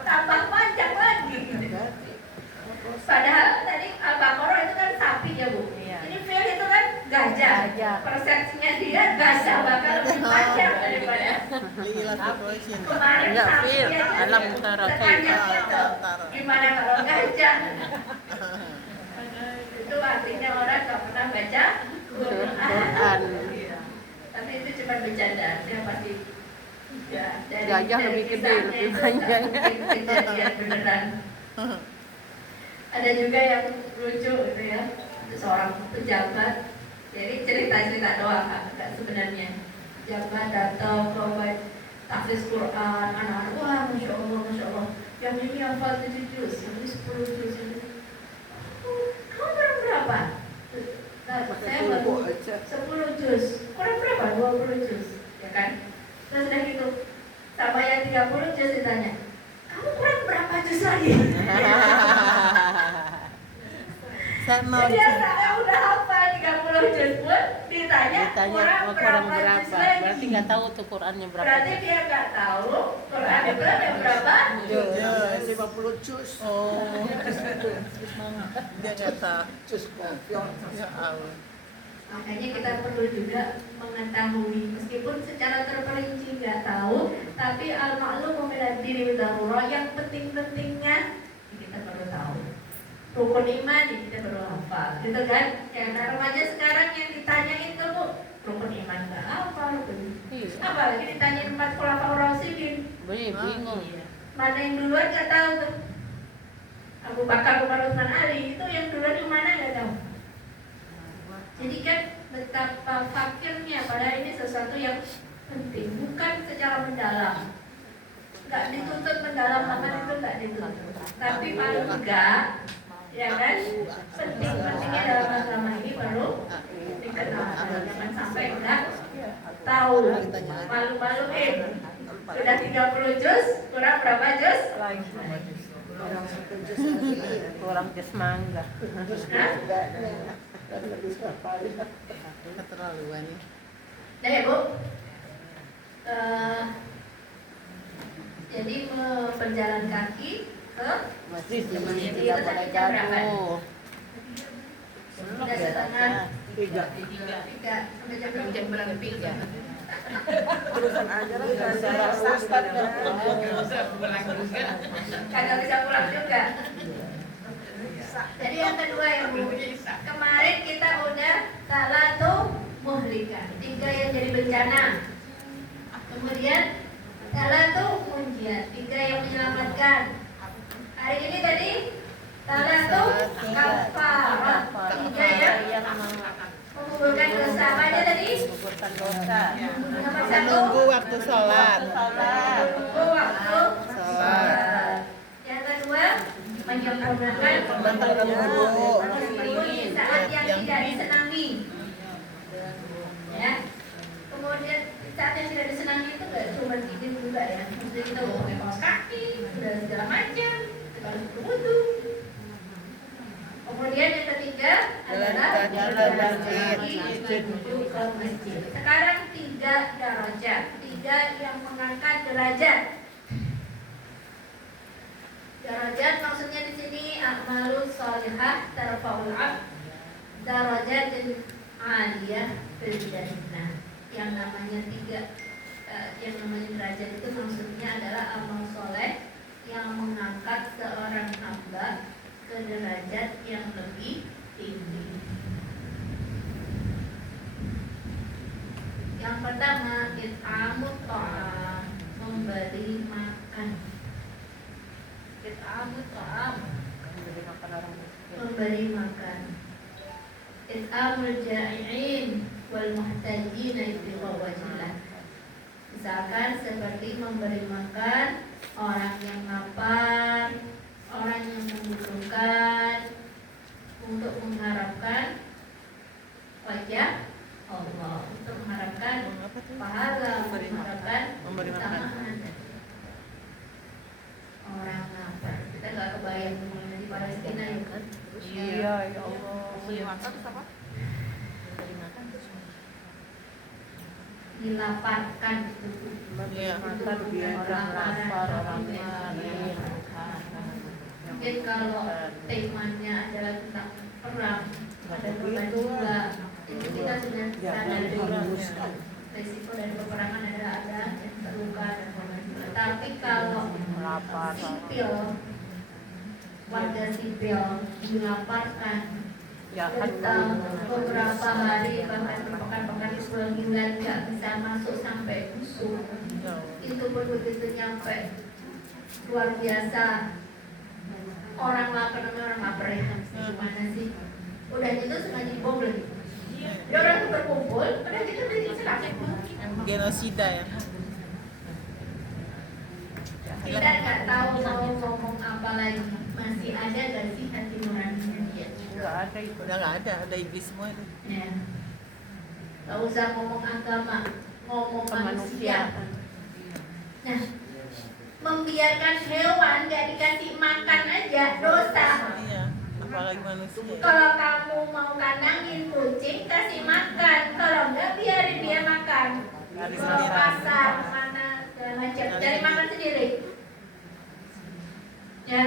tambah panjang lagi. Padahal tadi Al-Baqarah itu kan sapi ya Bu. Ini Fil itu kan gajah. Persepsinya dia gajah bakal lebih panjang daripada kemarin Enggak, sapi Fil. aja. Alam utara Sekarang gitu. Gimana kalau gajah? Itu artinya orang gak pernah baca Quran. Tapi itu cuma bercanda, dia pasti ya, Gajah lebih gede, kisahnya lebih itu panjang. nggak mungkin kejadian beneran. Ada juga yang lucu gitu ya, seorang pejabat, jadi cerita doang, nggak sebenarnya. Pejabat datang ke tahfiz Quran, anak-anak, wah masya Allah, yang ini hafal 7 juz, yang ini 10 juz, kamu kurang berapa? Saya baru 10 juz, kurang berapa? 20 juz, ya kan? Terus udah gitu, sama yang 30 juz ditanya, kamu kurang berapa juz lagi? Jadi saya udah hafal 30 juz pun ditanya kurang berapa juz lagi? Berarti nggak tahu tuh Qurannya berapa. Berarti dia nggak tahu Quran itu ada berapa juz? 50 juz. Oh. Dia nggak tahu. Ya Allah. Makanya kita perlu juga mengetahui, meskipun secara terperinci nggak tahu, tapi al-ma'lum membela diri darurah, yang penting-pentingnya kita perlu tahu. Rukun iman kita perlu hafal, gitu kan? Ya, anak remaja sekarang yang ditanyain tuh Bu, rukun iman nggak hafal, apalagi ditanyain 4 khulafaur rasyidin. Bingung. Mana yang duluan nggak tahu tuh. Abu Bakar, Umar, Utsman, Ali, itu yang duluan yang mana nggak tahu. Jadi kan betapa fakirnya, padahal ini sesuatu yang penting, bukan secara mendalam. Nggak dituntut mendalam aman, itu nggak dituntut. Tapi paling enggak, ya kan, pentingnya dalam agama ini perlu dikenal. Jangan sampai enggak tahu, malu-maluin. Sudah 30 juz, kurang berapa juz? Kurang jus mangga. Keterlaluan ya. Nah ya Bu, jadi berjalan kaki ke Masjid itu tidak boleh tadi jam berapa? gaduh. 3:30, 3 sampai jam berapa? Kagak bisa pulang juga. Jadi yang kedua ya Bu, kemarin kita udah salatu muhlikah, 3 yang jadi bencana. Kemudian salatu munjiat, 3 yang menyelamatkan. Hari ini tadi salatu kafarah, 3 yang mengumpulkan dosa. Apa aja tadi? Menggugurkan dosa. Nomor 1, Menunggu waktu sholat. menunggu waktu sholat. Yang kedua, menyempurnakan Menyempurnakan wudu. bersembunyi adalah jalan masjid. masjid. Menuju ke masjid. Sekarang 3 darajat, 3 yang mengangkat derajat. Darajat maksudnya di sini a'malus shalihah tarfa'ul 'abd darajatin 'aliyah fil jannah. Yang namanya yang namanya derajat itu maksudnya adalah amal soleh yang mengangkat seorang hamba ke derajat yang lebih tinggi. Yang pertama, it'amut ta'am, memberi makan. It'amut ta'am, Memberi makan orang miskin. memberi makan. It'amul ja'i'in wal muhtajina ibtigha wajhillah. Misalkan seperti memberi makan orang yang lapar, orang yang membutuhkan, untuk mengharapkan wajah Allah, untuk mengharapkan Apa tuh? pahala, Memberi mengharapkan Memberi makan. keutamaan. Orang lapar, kita nggak kebayang gimana di Palestina ya kan? Iya, ya Allah. Beli makan terus apa? Memberi makan terus Dilaparkan gitu. Iya. Makan biar orang lapar, orang miskin. Mungkin kalau temanya adalah tentang perang, ada korban jiwa, itu kita sudah sadari resiko dari peperangan adalah ada yang terluka dan korban jiwa. Tapi kalau Lapar. sipil, warga sipil dilaparkan Ya kan beberapa hari bahkan pekan-pekan sebulan nggak bisa masuk sampai busuk, itu pun begitu nyampe luar biasa. Orang lapar namanya orang lapar ya, gimana sih? Udah gitu sengaja dibom lagi. Dia orang tuh berkumpul, udah gitu udah diserang. Genosida ya. Kita nggak tahu mau ngomong apa lagi. Masih ada gak sih hati nuraninya dia? nggak ada itu. Udah nggak ada iblis semua itu. Ya. Gak usah ngomong agama, ngomong manusia. Kemanusiaan. Nah, membiarkan hewan gak dikasih makan aja dosa. Iya. Apalagi manusia. Kalau kamu mau kandangin kucing, kasih makan. Kalau enggak, biarin dia makan. Cari Ke sendiri. pasar, mana, segala macam. Cari makan sendiri. Ya,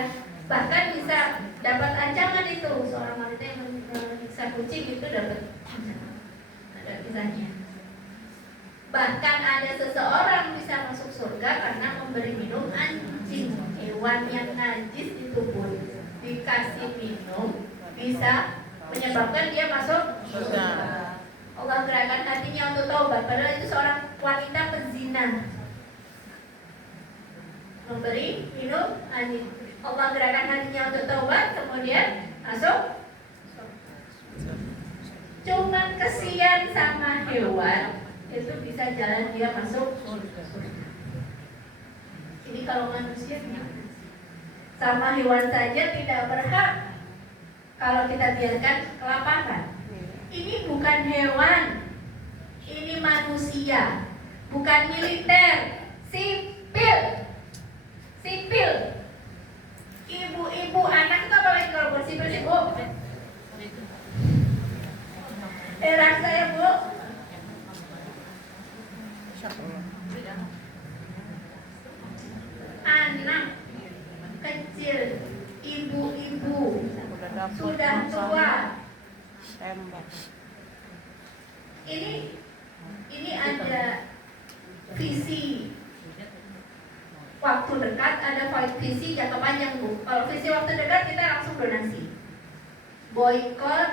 bahkan bisa dapat ancaman itu. Seorang wanita yang menyiksa kucing itu dapat ancaman. Ada kisahnya. Bahkan ada seseorang bisa masuk surga karena memberi minum anjing. Hewan yang najis itu pun dikasih minum bisa menyebabkan dia masuk surga. Allah gerakan hatinya untuk taubat. Padahal itu seorang wanita pezina. Memberi minum anjing. Allah gerakan hatinya untuk taubat, kemudian masuk. Cuman kesian sama hewan, itu bisa jalan dia masuk surga. Ini kalau manusia gimana? Sama hewan saja tidak berhak kalau kita biarkan kelaparan. Ini bukan hewan, ini manusia, bukan militer, sipil. Sipil. Ibu-ibu anak itu apalagi kalau bersipil sih Bu? Daerah saya Bu. Anak kecil, ibu-ibu Udah dapet sudah makan, tua. tembak. Ini ada visi waktu dekat, ada visi jangka panjang Bu. Kalau visi waktu dekat kita langsung donasi. Boykot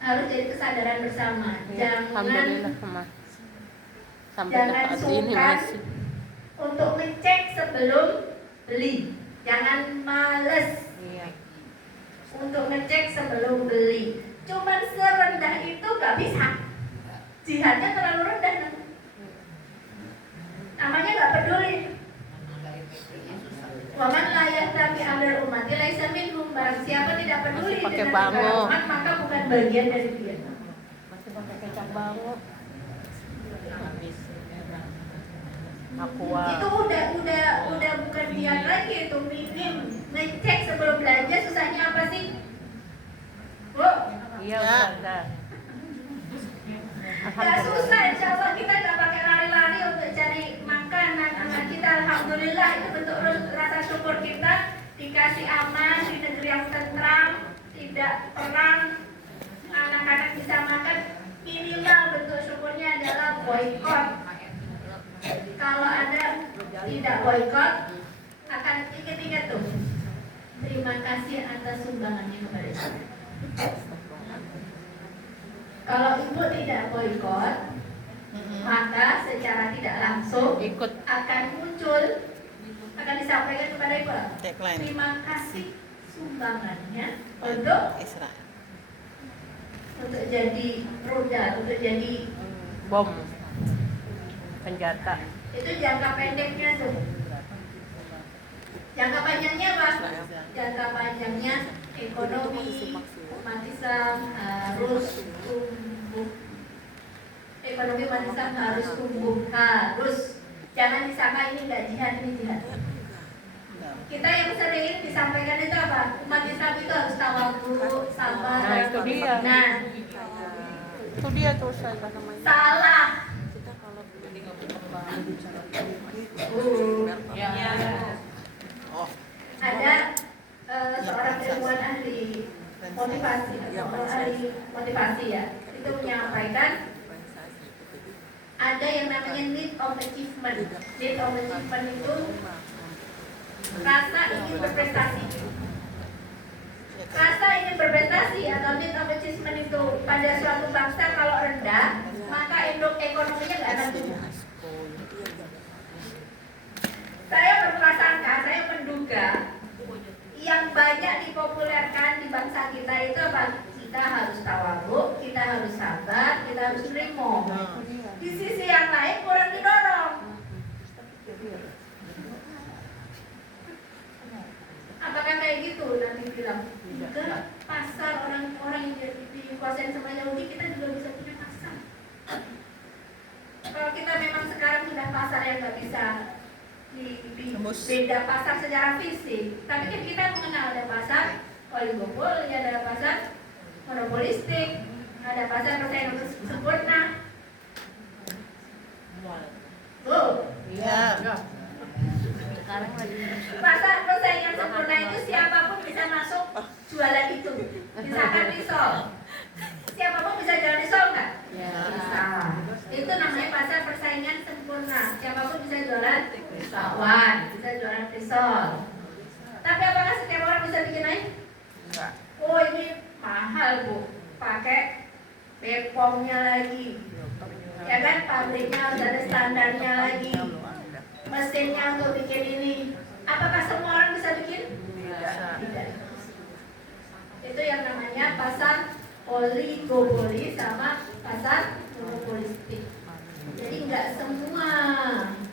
harus jadi kesadaran bersama. Jangan Alhamdulillah Mas. Sampai jangan saat ini sungkan masih. untuk ngecek sebelum beli. Jangan males Iya. untuk ngecek sebelum beli. Cuman serendah itu gak bisa. Jihadnya terlalu rendah. Namanya gak peduli. Waman layak tapi ada umat laisa minhum, barang siapa tidak peduli Masih pakai dengan bango. negara umat maka bukan bagian dari dia. Masih pakai kecap bango. Aqua. Itu udah bukan diet lagi, itu minim. Ngecek sebelum belanja susahnya apa sih? Bu, Iya, Ya. udah. Gak susah, insya Allah kita gak pakai lari-lari untuk cari makanan anak kita. Alhamdulillah itu bentuk rasa syukur kita dikasih aman di negeri yang tentram, tidak perang, anak-anak bisa makan. Minimal bentuk syukurnya adalah boykot. Kalau ada tidak boykot, akan ingat-ingat tuh. Terima kasih atas sumbangannya kepada saya. Kalau ibu tidak boykot, maka secara tidak langsung Ikut. akan muncul, akan disampaikan kepada ibu. Tagline Terima kasih sumbangannya untuk Israel. jadi rudal, untuk jadi Bom. Senjata. itu jangka pendeknya tuh. Jangka panjangnya apa? Jangka panjangnya ekonomi umat Islam harus tumbuh. Ekonomi umat Islam harus tumbuh, harus. Jangan disangka ini nggak jihad, ini jihad. Kita yang sering disampaikan itu apa? Umat Islam itu harus tawadhu, sabar. Nah, itu dia. Nah, Itu dia tuh saya namanya. salah. Oh, Ada seorang ilmuwan ahli motivasi, ahli motivasi ya, itu menyampaikan ada yang namanya need of achievement. Need of achievement itu rasa ingin berprestasi. Rasa ingin berprestasi atau need of achievement itu pada suatu bangsa kalau rendah, maka ekonominya nggak akan tumbuh. Saya berprasangka, saya menduga yang banyak dipopulerkan di bangsa kita itu apa? Kita harus tawadhu, kita harus sabar, kita harus nerimo. Di sisi yang lain kurang didorong. Apakah kayak gitu nanti bilang? Enggak, pasar orang-orang yang dikuasain sama Yahudi kita juga bisa punya pasar. Kalau kita memang sekarang sudah pasar yang nggak bisa di beda pasar secara fisik, tapi kan kita mengenal ada pasar oligopoli, ada pasar monopolistik, ada pasar persaingan sempurna. iya. Sekarang lagi. Pasar persaingan sempurna itu siapapun bisa masuk jualan itu. Misalkan risol, siapapun bisa jualan risol nggak? Bisa. Itu namanya pasar persaingan sempurna. Siapapun bisa jualan bakwan, bisa jualan risol. Tapi apakah setiap orang bisa bikin air? Enggak. Oh ini mahal bu, pakai Bepomnya lagi, ya kan, pabriknya harus ada standarnya lagi, mesinnya untuk bikin ini. Apakah semua orang bisa bikin? Tidak. Itu yang namanya pasar oligopoli sama pasar monopolistik. Jadi nggak semua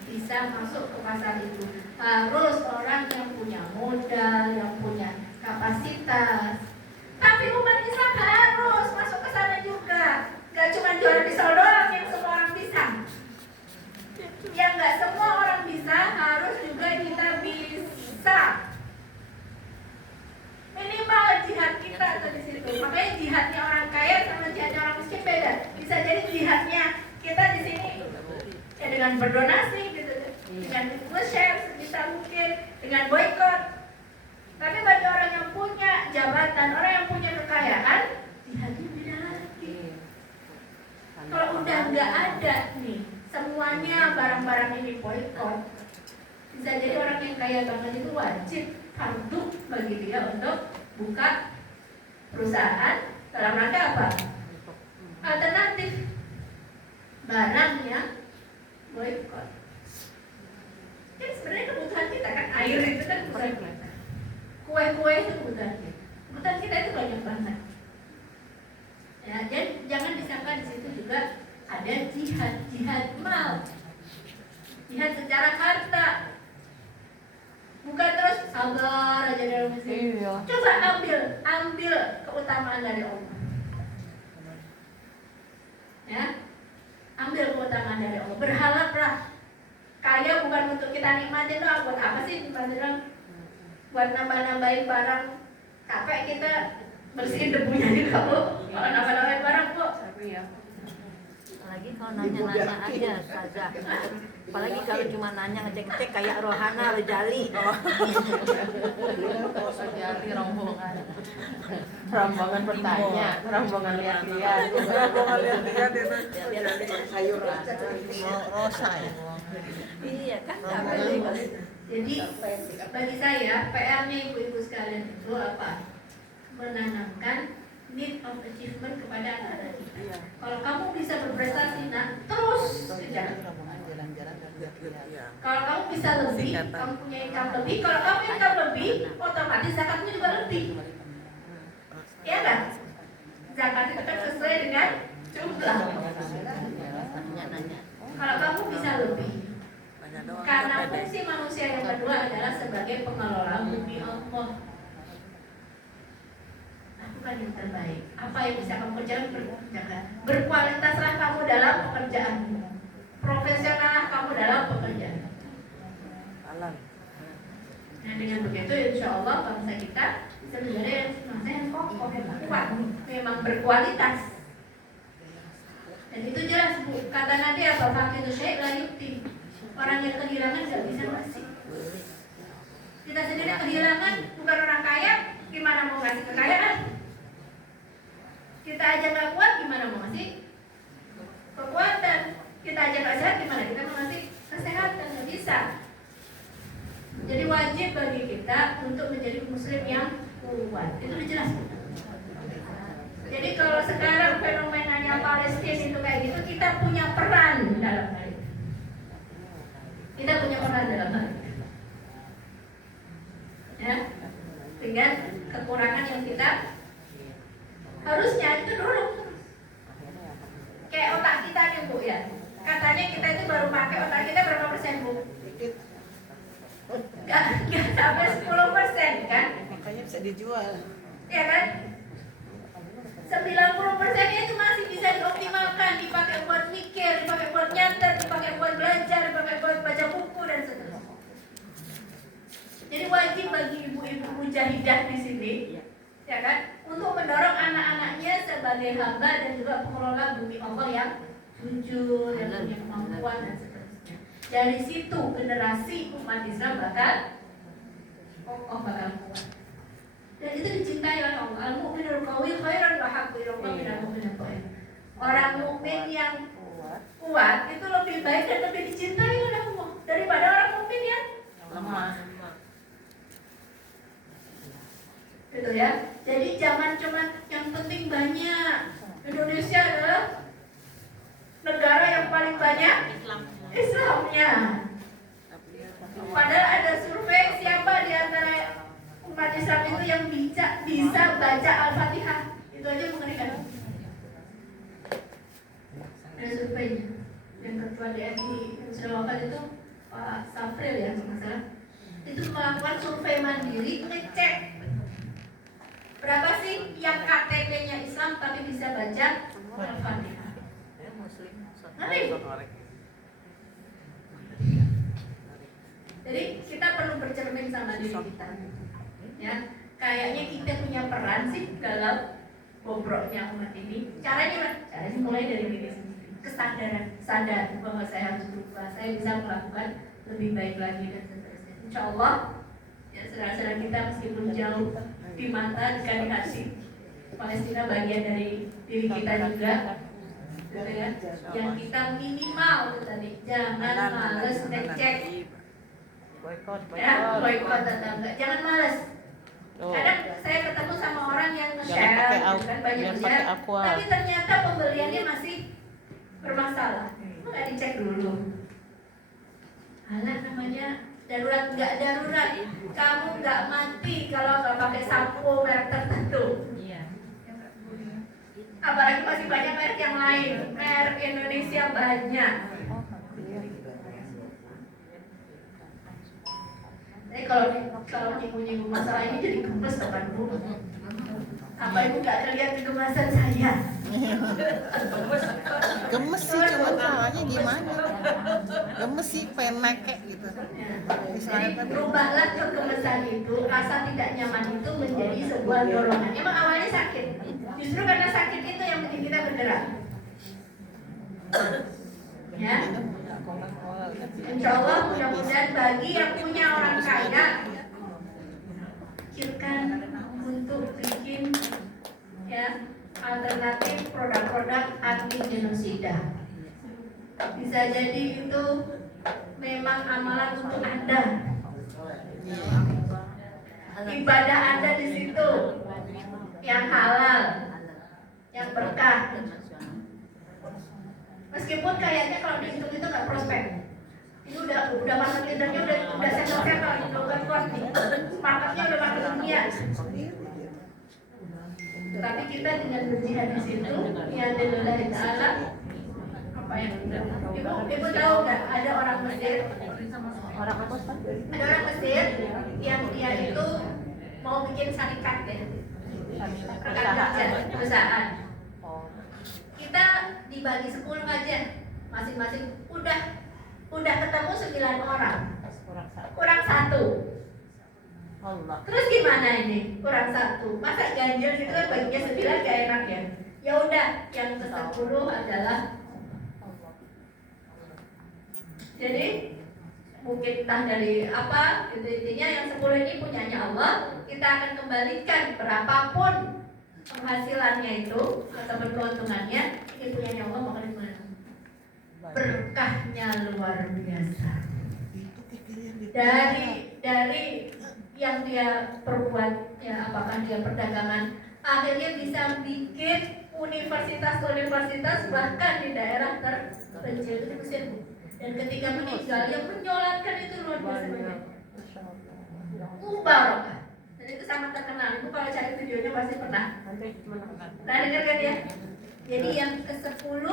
bisa masuk ke pasar itu. Harus orang yang punya modal, yang punya kapasitas. Tapi umat Islam harus masuk ke sana juga. Gak cuma jualan pisau doang yang semua orang bisa. Yang nggak semua orang bisa, harus juga kita bisa. Minimal jihad kita ada di situ. Makanya jihadnya orang kaya sama jihadnya orang miskin beda. Bisa jadi jihadnya kita di sini ya dengan berdonasi gitu, dengan nge-share sebisa mungkin, dengan boykot. Tapi bagi orang yang punya jabatan, orang yang punya kekayaan, jihadnya beda lagi. Kalau udah nggak ada nih, semuanya barang-barang ini boykot, bisa jadi orang yang kaya banget itu wajib fardu bagi dia untuk buka perusahaan dalam rangka apa? Alternatif barangnya boykot. Kan sebenarnya kebutuhan kita kan, air itu kan kebutuhan kita, kue-kue itu kebutuhan kita. Kebutuhan kita itu banyak banget. Ya, dan jangan disangka di situ juga ada jihad mal, jihad secara harta. Bukan terus sabar aja dalam mesin. Iya. Coba ambil keutamaan dari Allah. Ya, ambil keutamaan dari Allah. Berharaplah kaya bukan untuk kita nikmatin doang. Buat apa sih nikmatin doang? Buat nambah-nambahin barang. Capek kita bersihin debunya juga bu. Kalau Oh, nanya-nanya aja saja. Apalagi kalau cuma nanya ngecek-ngecek kayak Rohana Rojali. Jadi rombongan bertanya, rombongan lihat-lihat, Rombongan lihat-lihat itu. Sayur rosa ya. Iya kan? Jadi bagi saya PR-nya ibu-ibu sekalian itu apa? Menanamkan need of achievement kepada anak-anak kita. Kalau kamu bisa berprestasi, nah terus kejar. Jalan-jalan dan lihat-lihat. Kalau kamu bisa lebih, kamu punya income lebih. Kalau kamu income lebih, otomatis zakatnya juga lebih. Iya kan? Zakat itu kan sesuai dengan jumlah. Kalau kamu bisa lebih, karena fungsi manusia yang kedua adalah sebagai pengelola bumi Allah. Lakukan yang terbaik. Apa yang bisa kamu kerjakan? Berkualitaslah kamu dalam pekerjaanmu. Profesionallah kamu dalam pekerjaan. Nah, dengan begitu insya Allah bangsa kita bisa menjadi bangsa yang kokoh, yang kuat, memang berkualitas. Dan itu jelas Bu, kata Nabi apa? Fakidu syai' la yukti. Orang yang kehilangan gak bisa ngasih. Kita sendiri kehilangan, bukan orang kaya, gimana mau ngasih kekayaan? Kita aja gak kuat, gimana mau ngasih kekuatan? Kita aja gak sehat, gimana kita mau ngasih kesehatan? Gak bisa. Jadi wajib bagi kita untuk menjadi muslim yang kuat. Itu udah jelas. Jadi kalau sekarang fenomenanya Palestina itu kayak gitu, kita punya peran dalam hal itu. Kita punya peran dalam hal itu. Ya, dengan kekurangan yang kita harusnya itu dulu. Kayak otak kita nih Bu ya. Katanya kita itu baru pakai otak kita berapa persen Bu? Gak sampai 10% kan? Makanya bisa dijual. Ya kan? 90% itu masih bisa dioptimalkan, dipakai buat mikir, dipakai buat nyatet, dipakai buat belajar, dipakai buat baca buku dan seterusnya. Jadi wajib bagi ibu-ibu mujahidah di sini, ya kan, untuk mendorong anak-anaknya sebagai hamba dan juga pengelola bumi Allah yang jujur, yang punya kemampuan dan seterusnya. Dari situ generasi umat Islam bakal kokoh, bakal kuat. Dan itu dicintai oleh Allah. Al-mu'minul qawi khairan wa haqqu ila Allah minal mu'minil qawi. Orang mukmin yang kuat itu lebih baik dan lebih dicintai oleh Allah daripada orang mukmin yang Lemah. gitu ya. Jadi jangan cuma yang penting banyak. Indonesia adalah negara yang paling banyak Islamnya. Padahal ada survei siapa di antara umat Islam itu yang bisa baca Al-Fatihah. Itu aja mengerikan. Ada surveinya. Yang ketua DNI yang sudah wafat itu Pak Safril ya, kalau nggak salah. Itu melakukan survei mandiri, ngecek berapa sih yang KTP-nya Islam tapi bisa baca Al-Fatihah. Ngeri. Jadi kita perlu bercermin sama diri kita. Ya, kayaknya kita punya peran sih dalam bobroknya umat ini. Caranya mulai dari diri sendiri. Kesadaran, sadar bahwa saya harus berubah, saya bisa melakukan lebih baik lagi dan seterusnya. Insya Allah, ya saudara-saudara kita meskipun jauh di mata, dekat di hati, Palestina bagian dari diri kita juga. Gitu ya. Yang kita minimal tadi, jangan males ngecek. Ya, boykot atau enggak, jangan males. Kadang saya ketemu sama orang yang nge-share kan banyak share, tapi ternyata pembeliannya masih bermasalah. Nggak dicek dulu. Alah namanya darurat, nggak darurat. Kamu nggak mati kalau nggak pakai sampo merek tertentu. Apalagi masih banyak merek yang lain. Merek Indonesia banyak. Jadi kalau nyinggung masalah ini jadi gemes depan Bu. Apa Ibu nggak terlihat kegemasan saya? Gemes sih, cuma caranya gimana? Gemes sih, pengen nekek gitu. Jadi berubahlah kegemesan itu, rasa tidak nyaman itu menjadi sebuah dorongan. Emang awalnya sakit, justru karena sakit itu yang bikin kita bergerak. Insya Allah mudah-mudahan bagi yang punya orang kaya, pikirkan untuk bikin ya alternatif produk-produk anti genosida. Bisa jadi itu memang amalan untuk Anda. Ibadah Anda di situ yang halal, yang berkah. Meskipun kayaknya kalau dihitung itu nggak prospek. Ini udah market leadernya udah settle gitu, udah kuat nih. Marketnya udah market dunia. Tapi kita dengan berjihad di situ, ya lillahi ta'ala, apa yang ibu tahu nggak ada orang Mesir, Orang apa Pak? ada orang Mesir yang dia itu mau bikin syarikat ya, perusahaan. Kita dibagi 10 aja, masing-masing udah ketemu 9 orang, kurang 1. Allah. Terus gimana ini? Kurang 1. Masa ganjil gitu kan baginya 9 gak enak ya? Ya udah, yang ke-10 adalah jadi mungkin entah dari apa, intinya yang 10 ini punyanya Allah. Kita akan kembalikan berapapun penghasilannya itu atau keuntungannya, ini punyanya Allah, maka dimana? Berkahnya luar biasa. Dari yang dia perbuat, ya apakah dia perdagangan, akhirnya bisa bikin universitas bahkan di daerah terpencil itu Mesir. Dan ketika meninggal yang menyolatkan itu luar biasa banyak. Barokah. Dan itu sangat terkenal. Ibu kalau cari videonya pasti pernah. Pernah dengar kan ya? Jadi yang ke-10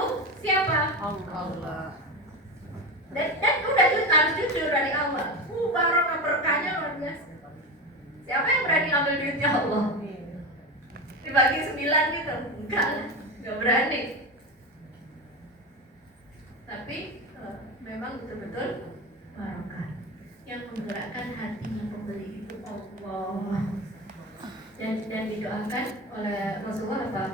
siapa? Allah. Dan udah harus jujur dari awal. Barokah berkahnya luar biasa. Siapa yang berani ambil duitnya Allah? Dibagi 9 gitu? Enggak berani. Tapi memang betul-betul barokah. Yang menggerakkan hatinya pembeli itu Allah. Dan didoakan oleh Rasulullah apa?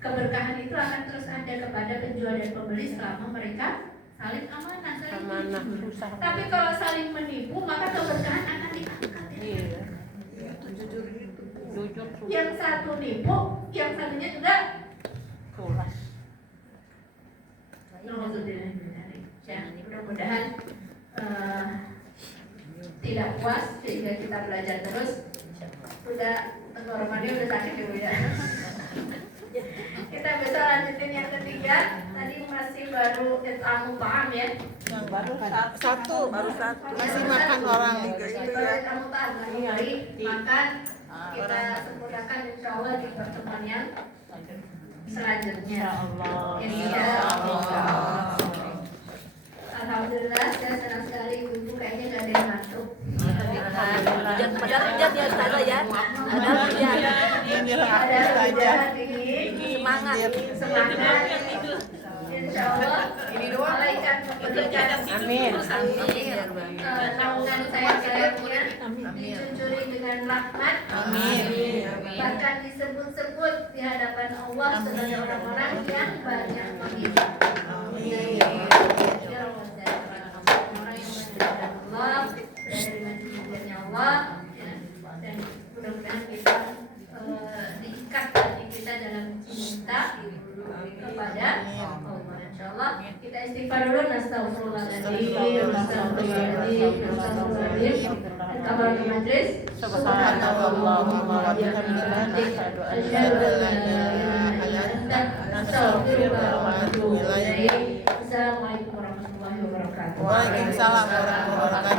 Keberkahan itu akan terus ada kepada penjual dan pembeli selama mereka saling amanah, saling menipu. Susah. Tapi kalau saling menipu, maka keberkahan akan diangkat. Iya. Jujur. Yang satu nipu, yang satunya juga Tulas. ya, mudah-mudahan tidak puas sehingga kita belajar terus. Udah tenggorokannya udah sakit ya Bu ya. Kita bisa lanjutin yang ketiga. Tadi masih baru it'amu ta'am ya. Yang baru satu masih makan orang itu ya. It'amu ta'am hari makan. Kita sempurnakan insya Allah di pertemuan yang selanjutnya. Insya Allah. Alhamdulillah, saya senang sekali ibu kayaknya gak ada yang masuk. Padahal hujan ya Ustazah ya. Ada hujan. Ada hujan ini. Semangat. Insya Allah. Malaikat memberikan Amin. naungan saya kalian dicucuri dengan rahmat. Bahkan disebut-sebut di hadapan Allah sebagai orang-orang yang banyak menghibur. Orang yang mendengarkan Allah, berada di majlis Allah, dan mudah-mudahan kita diikat hati kita dalam cinta kepada Allah. Insyaallah kita istighfar dulu. Astagfirullahaladzim, astagfirullahaladzim. Kabar di majlis. Subhanallahumma wa bihamdika asyhadu an la ilaha illa anta astaghfiruka wa atubu ilaik. Assalamualaikum warahmatullahi wabarakatuh. Waalaikumsalam warahmatullahi wabarakatuh.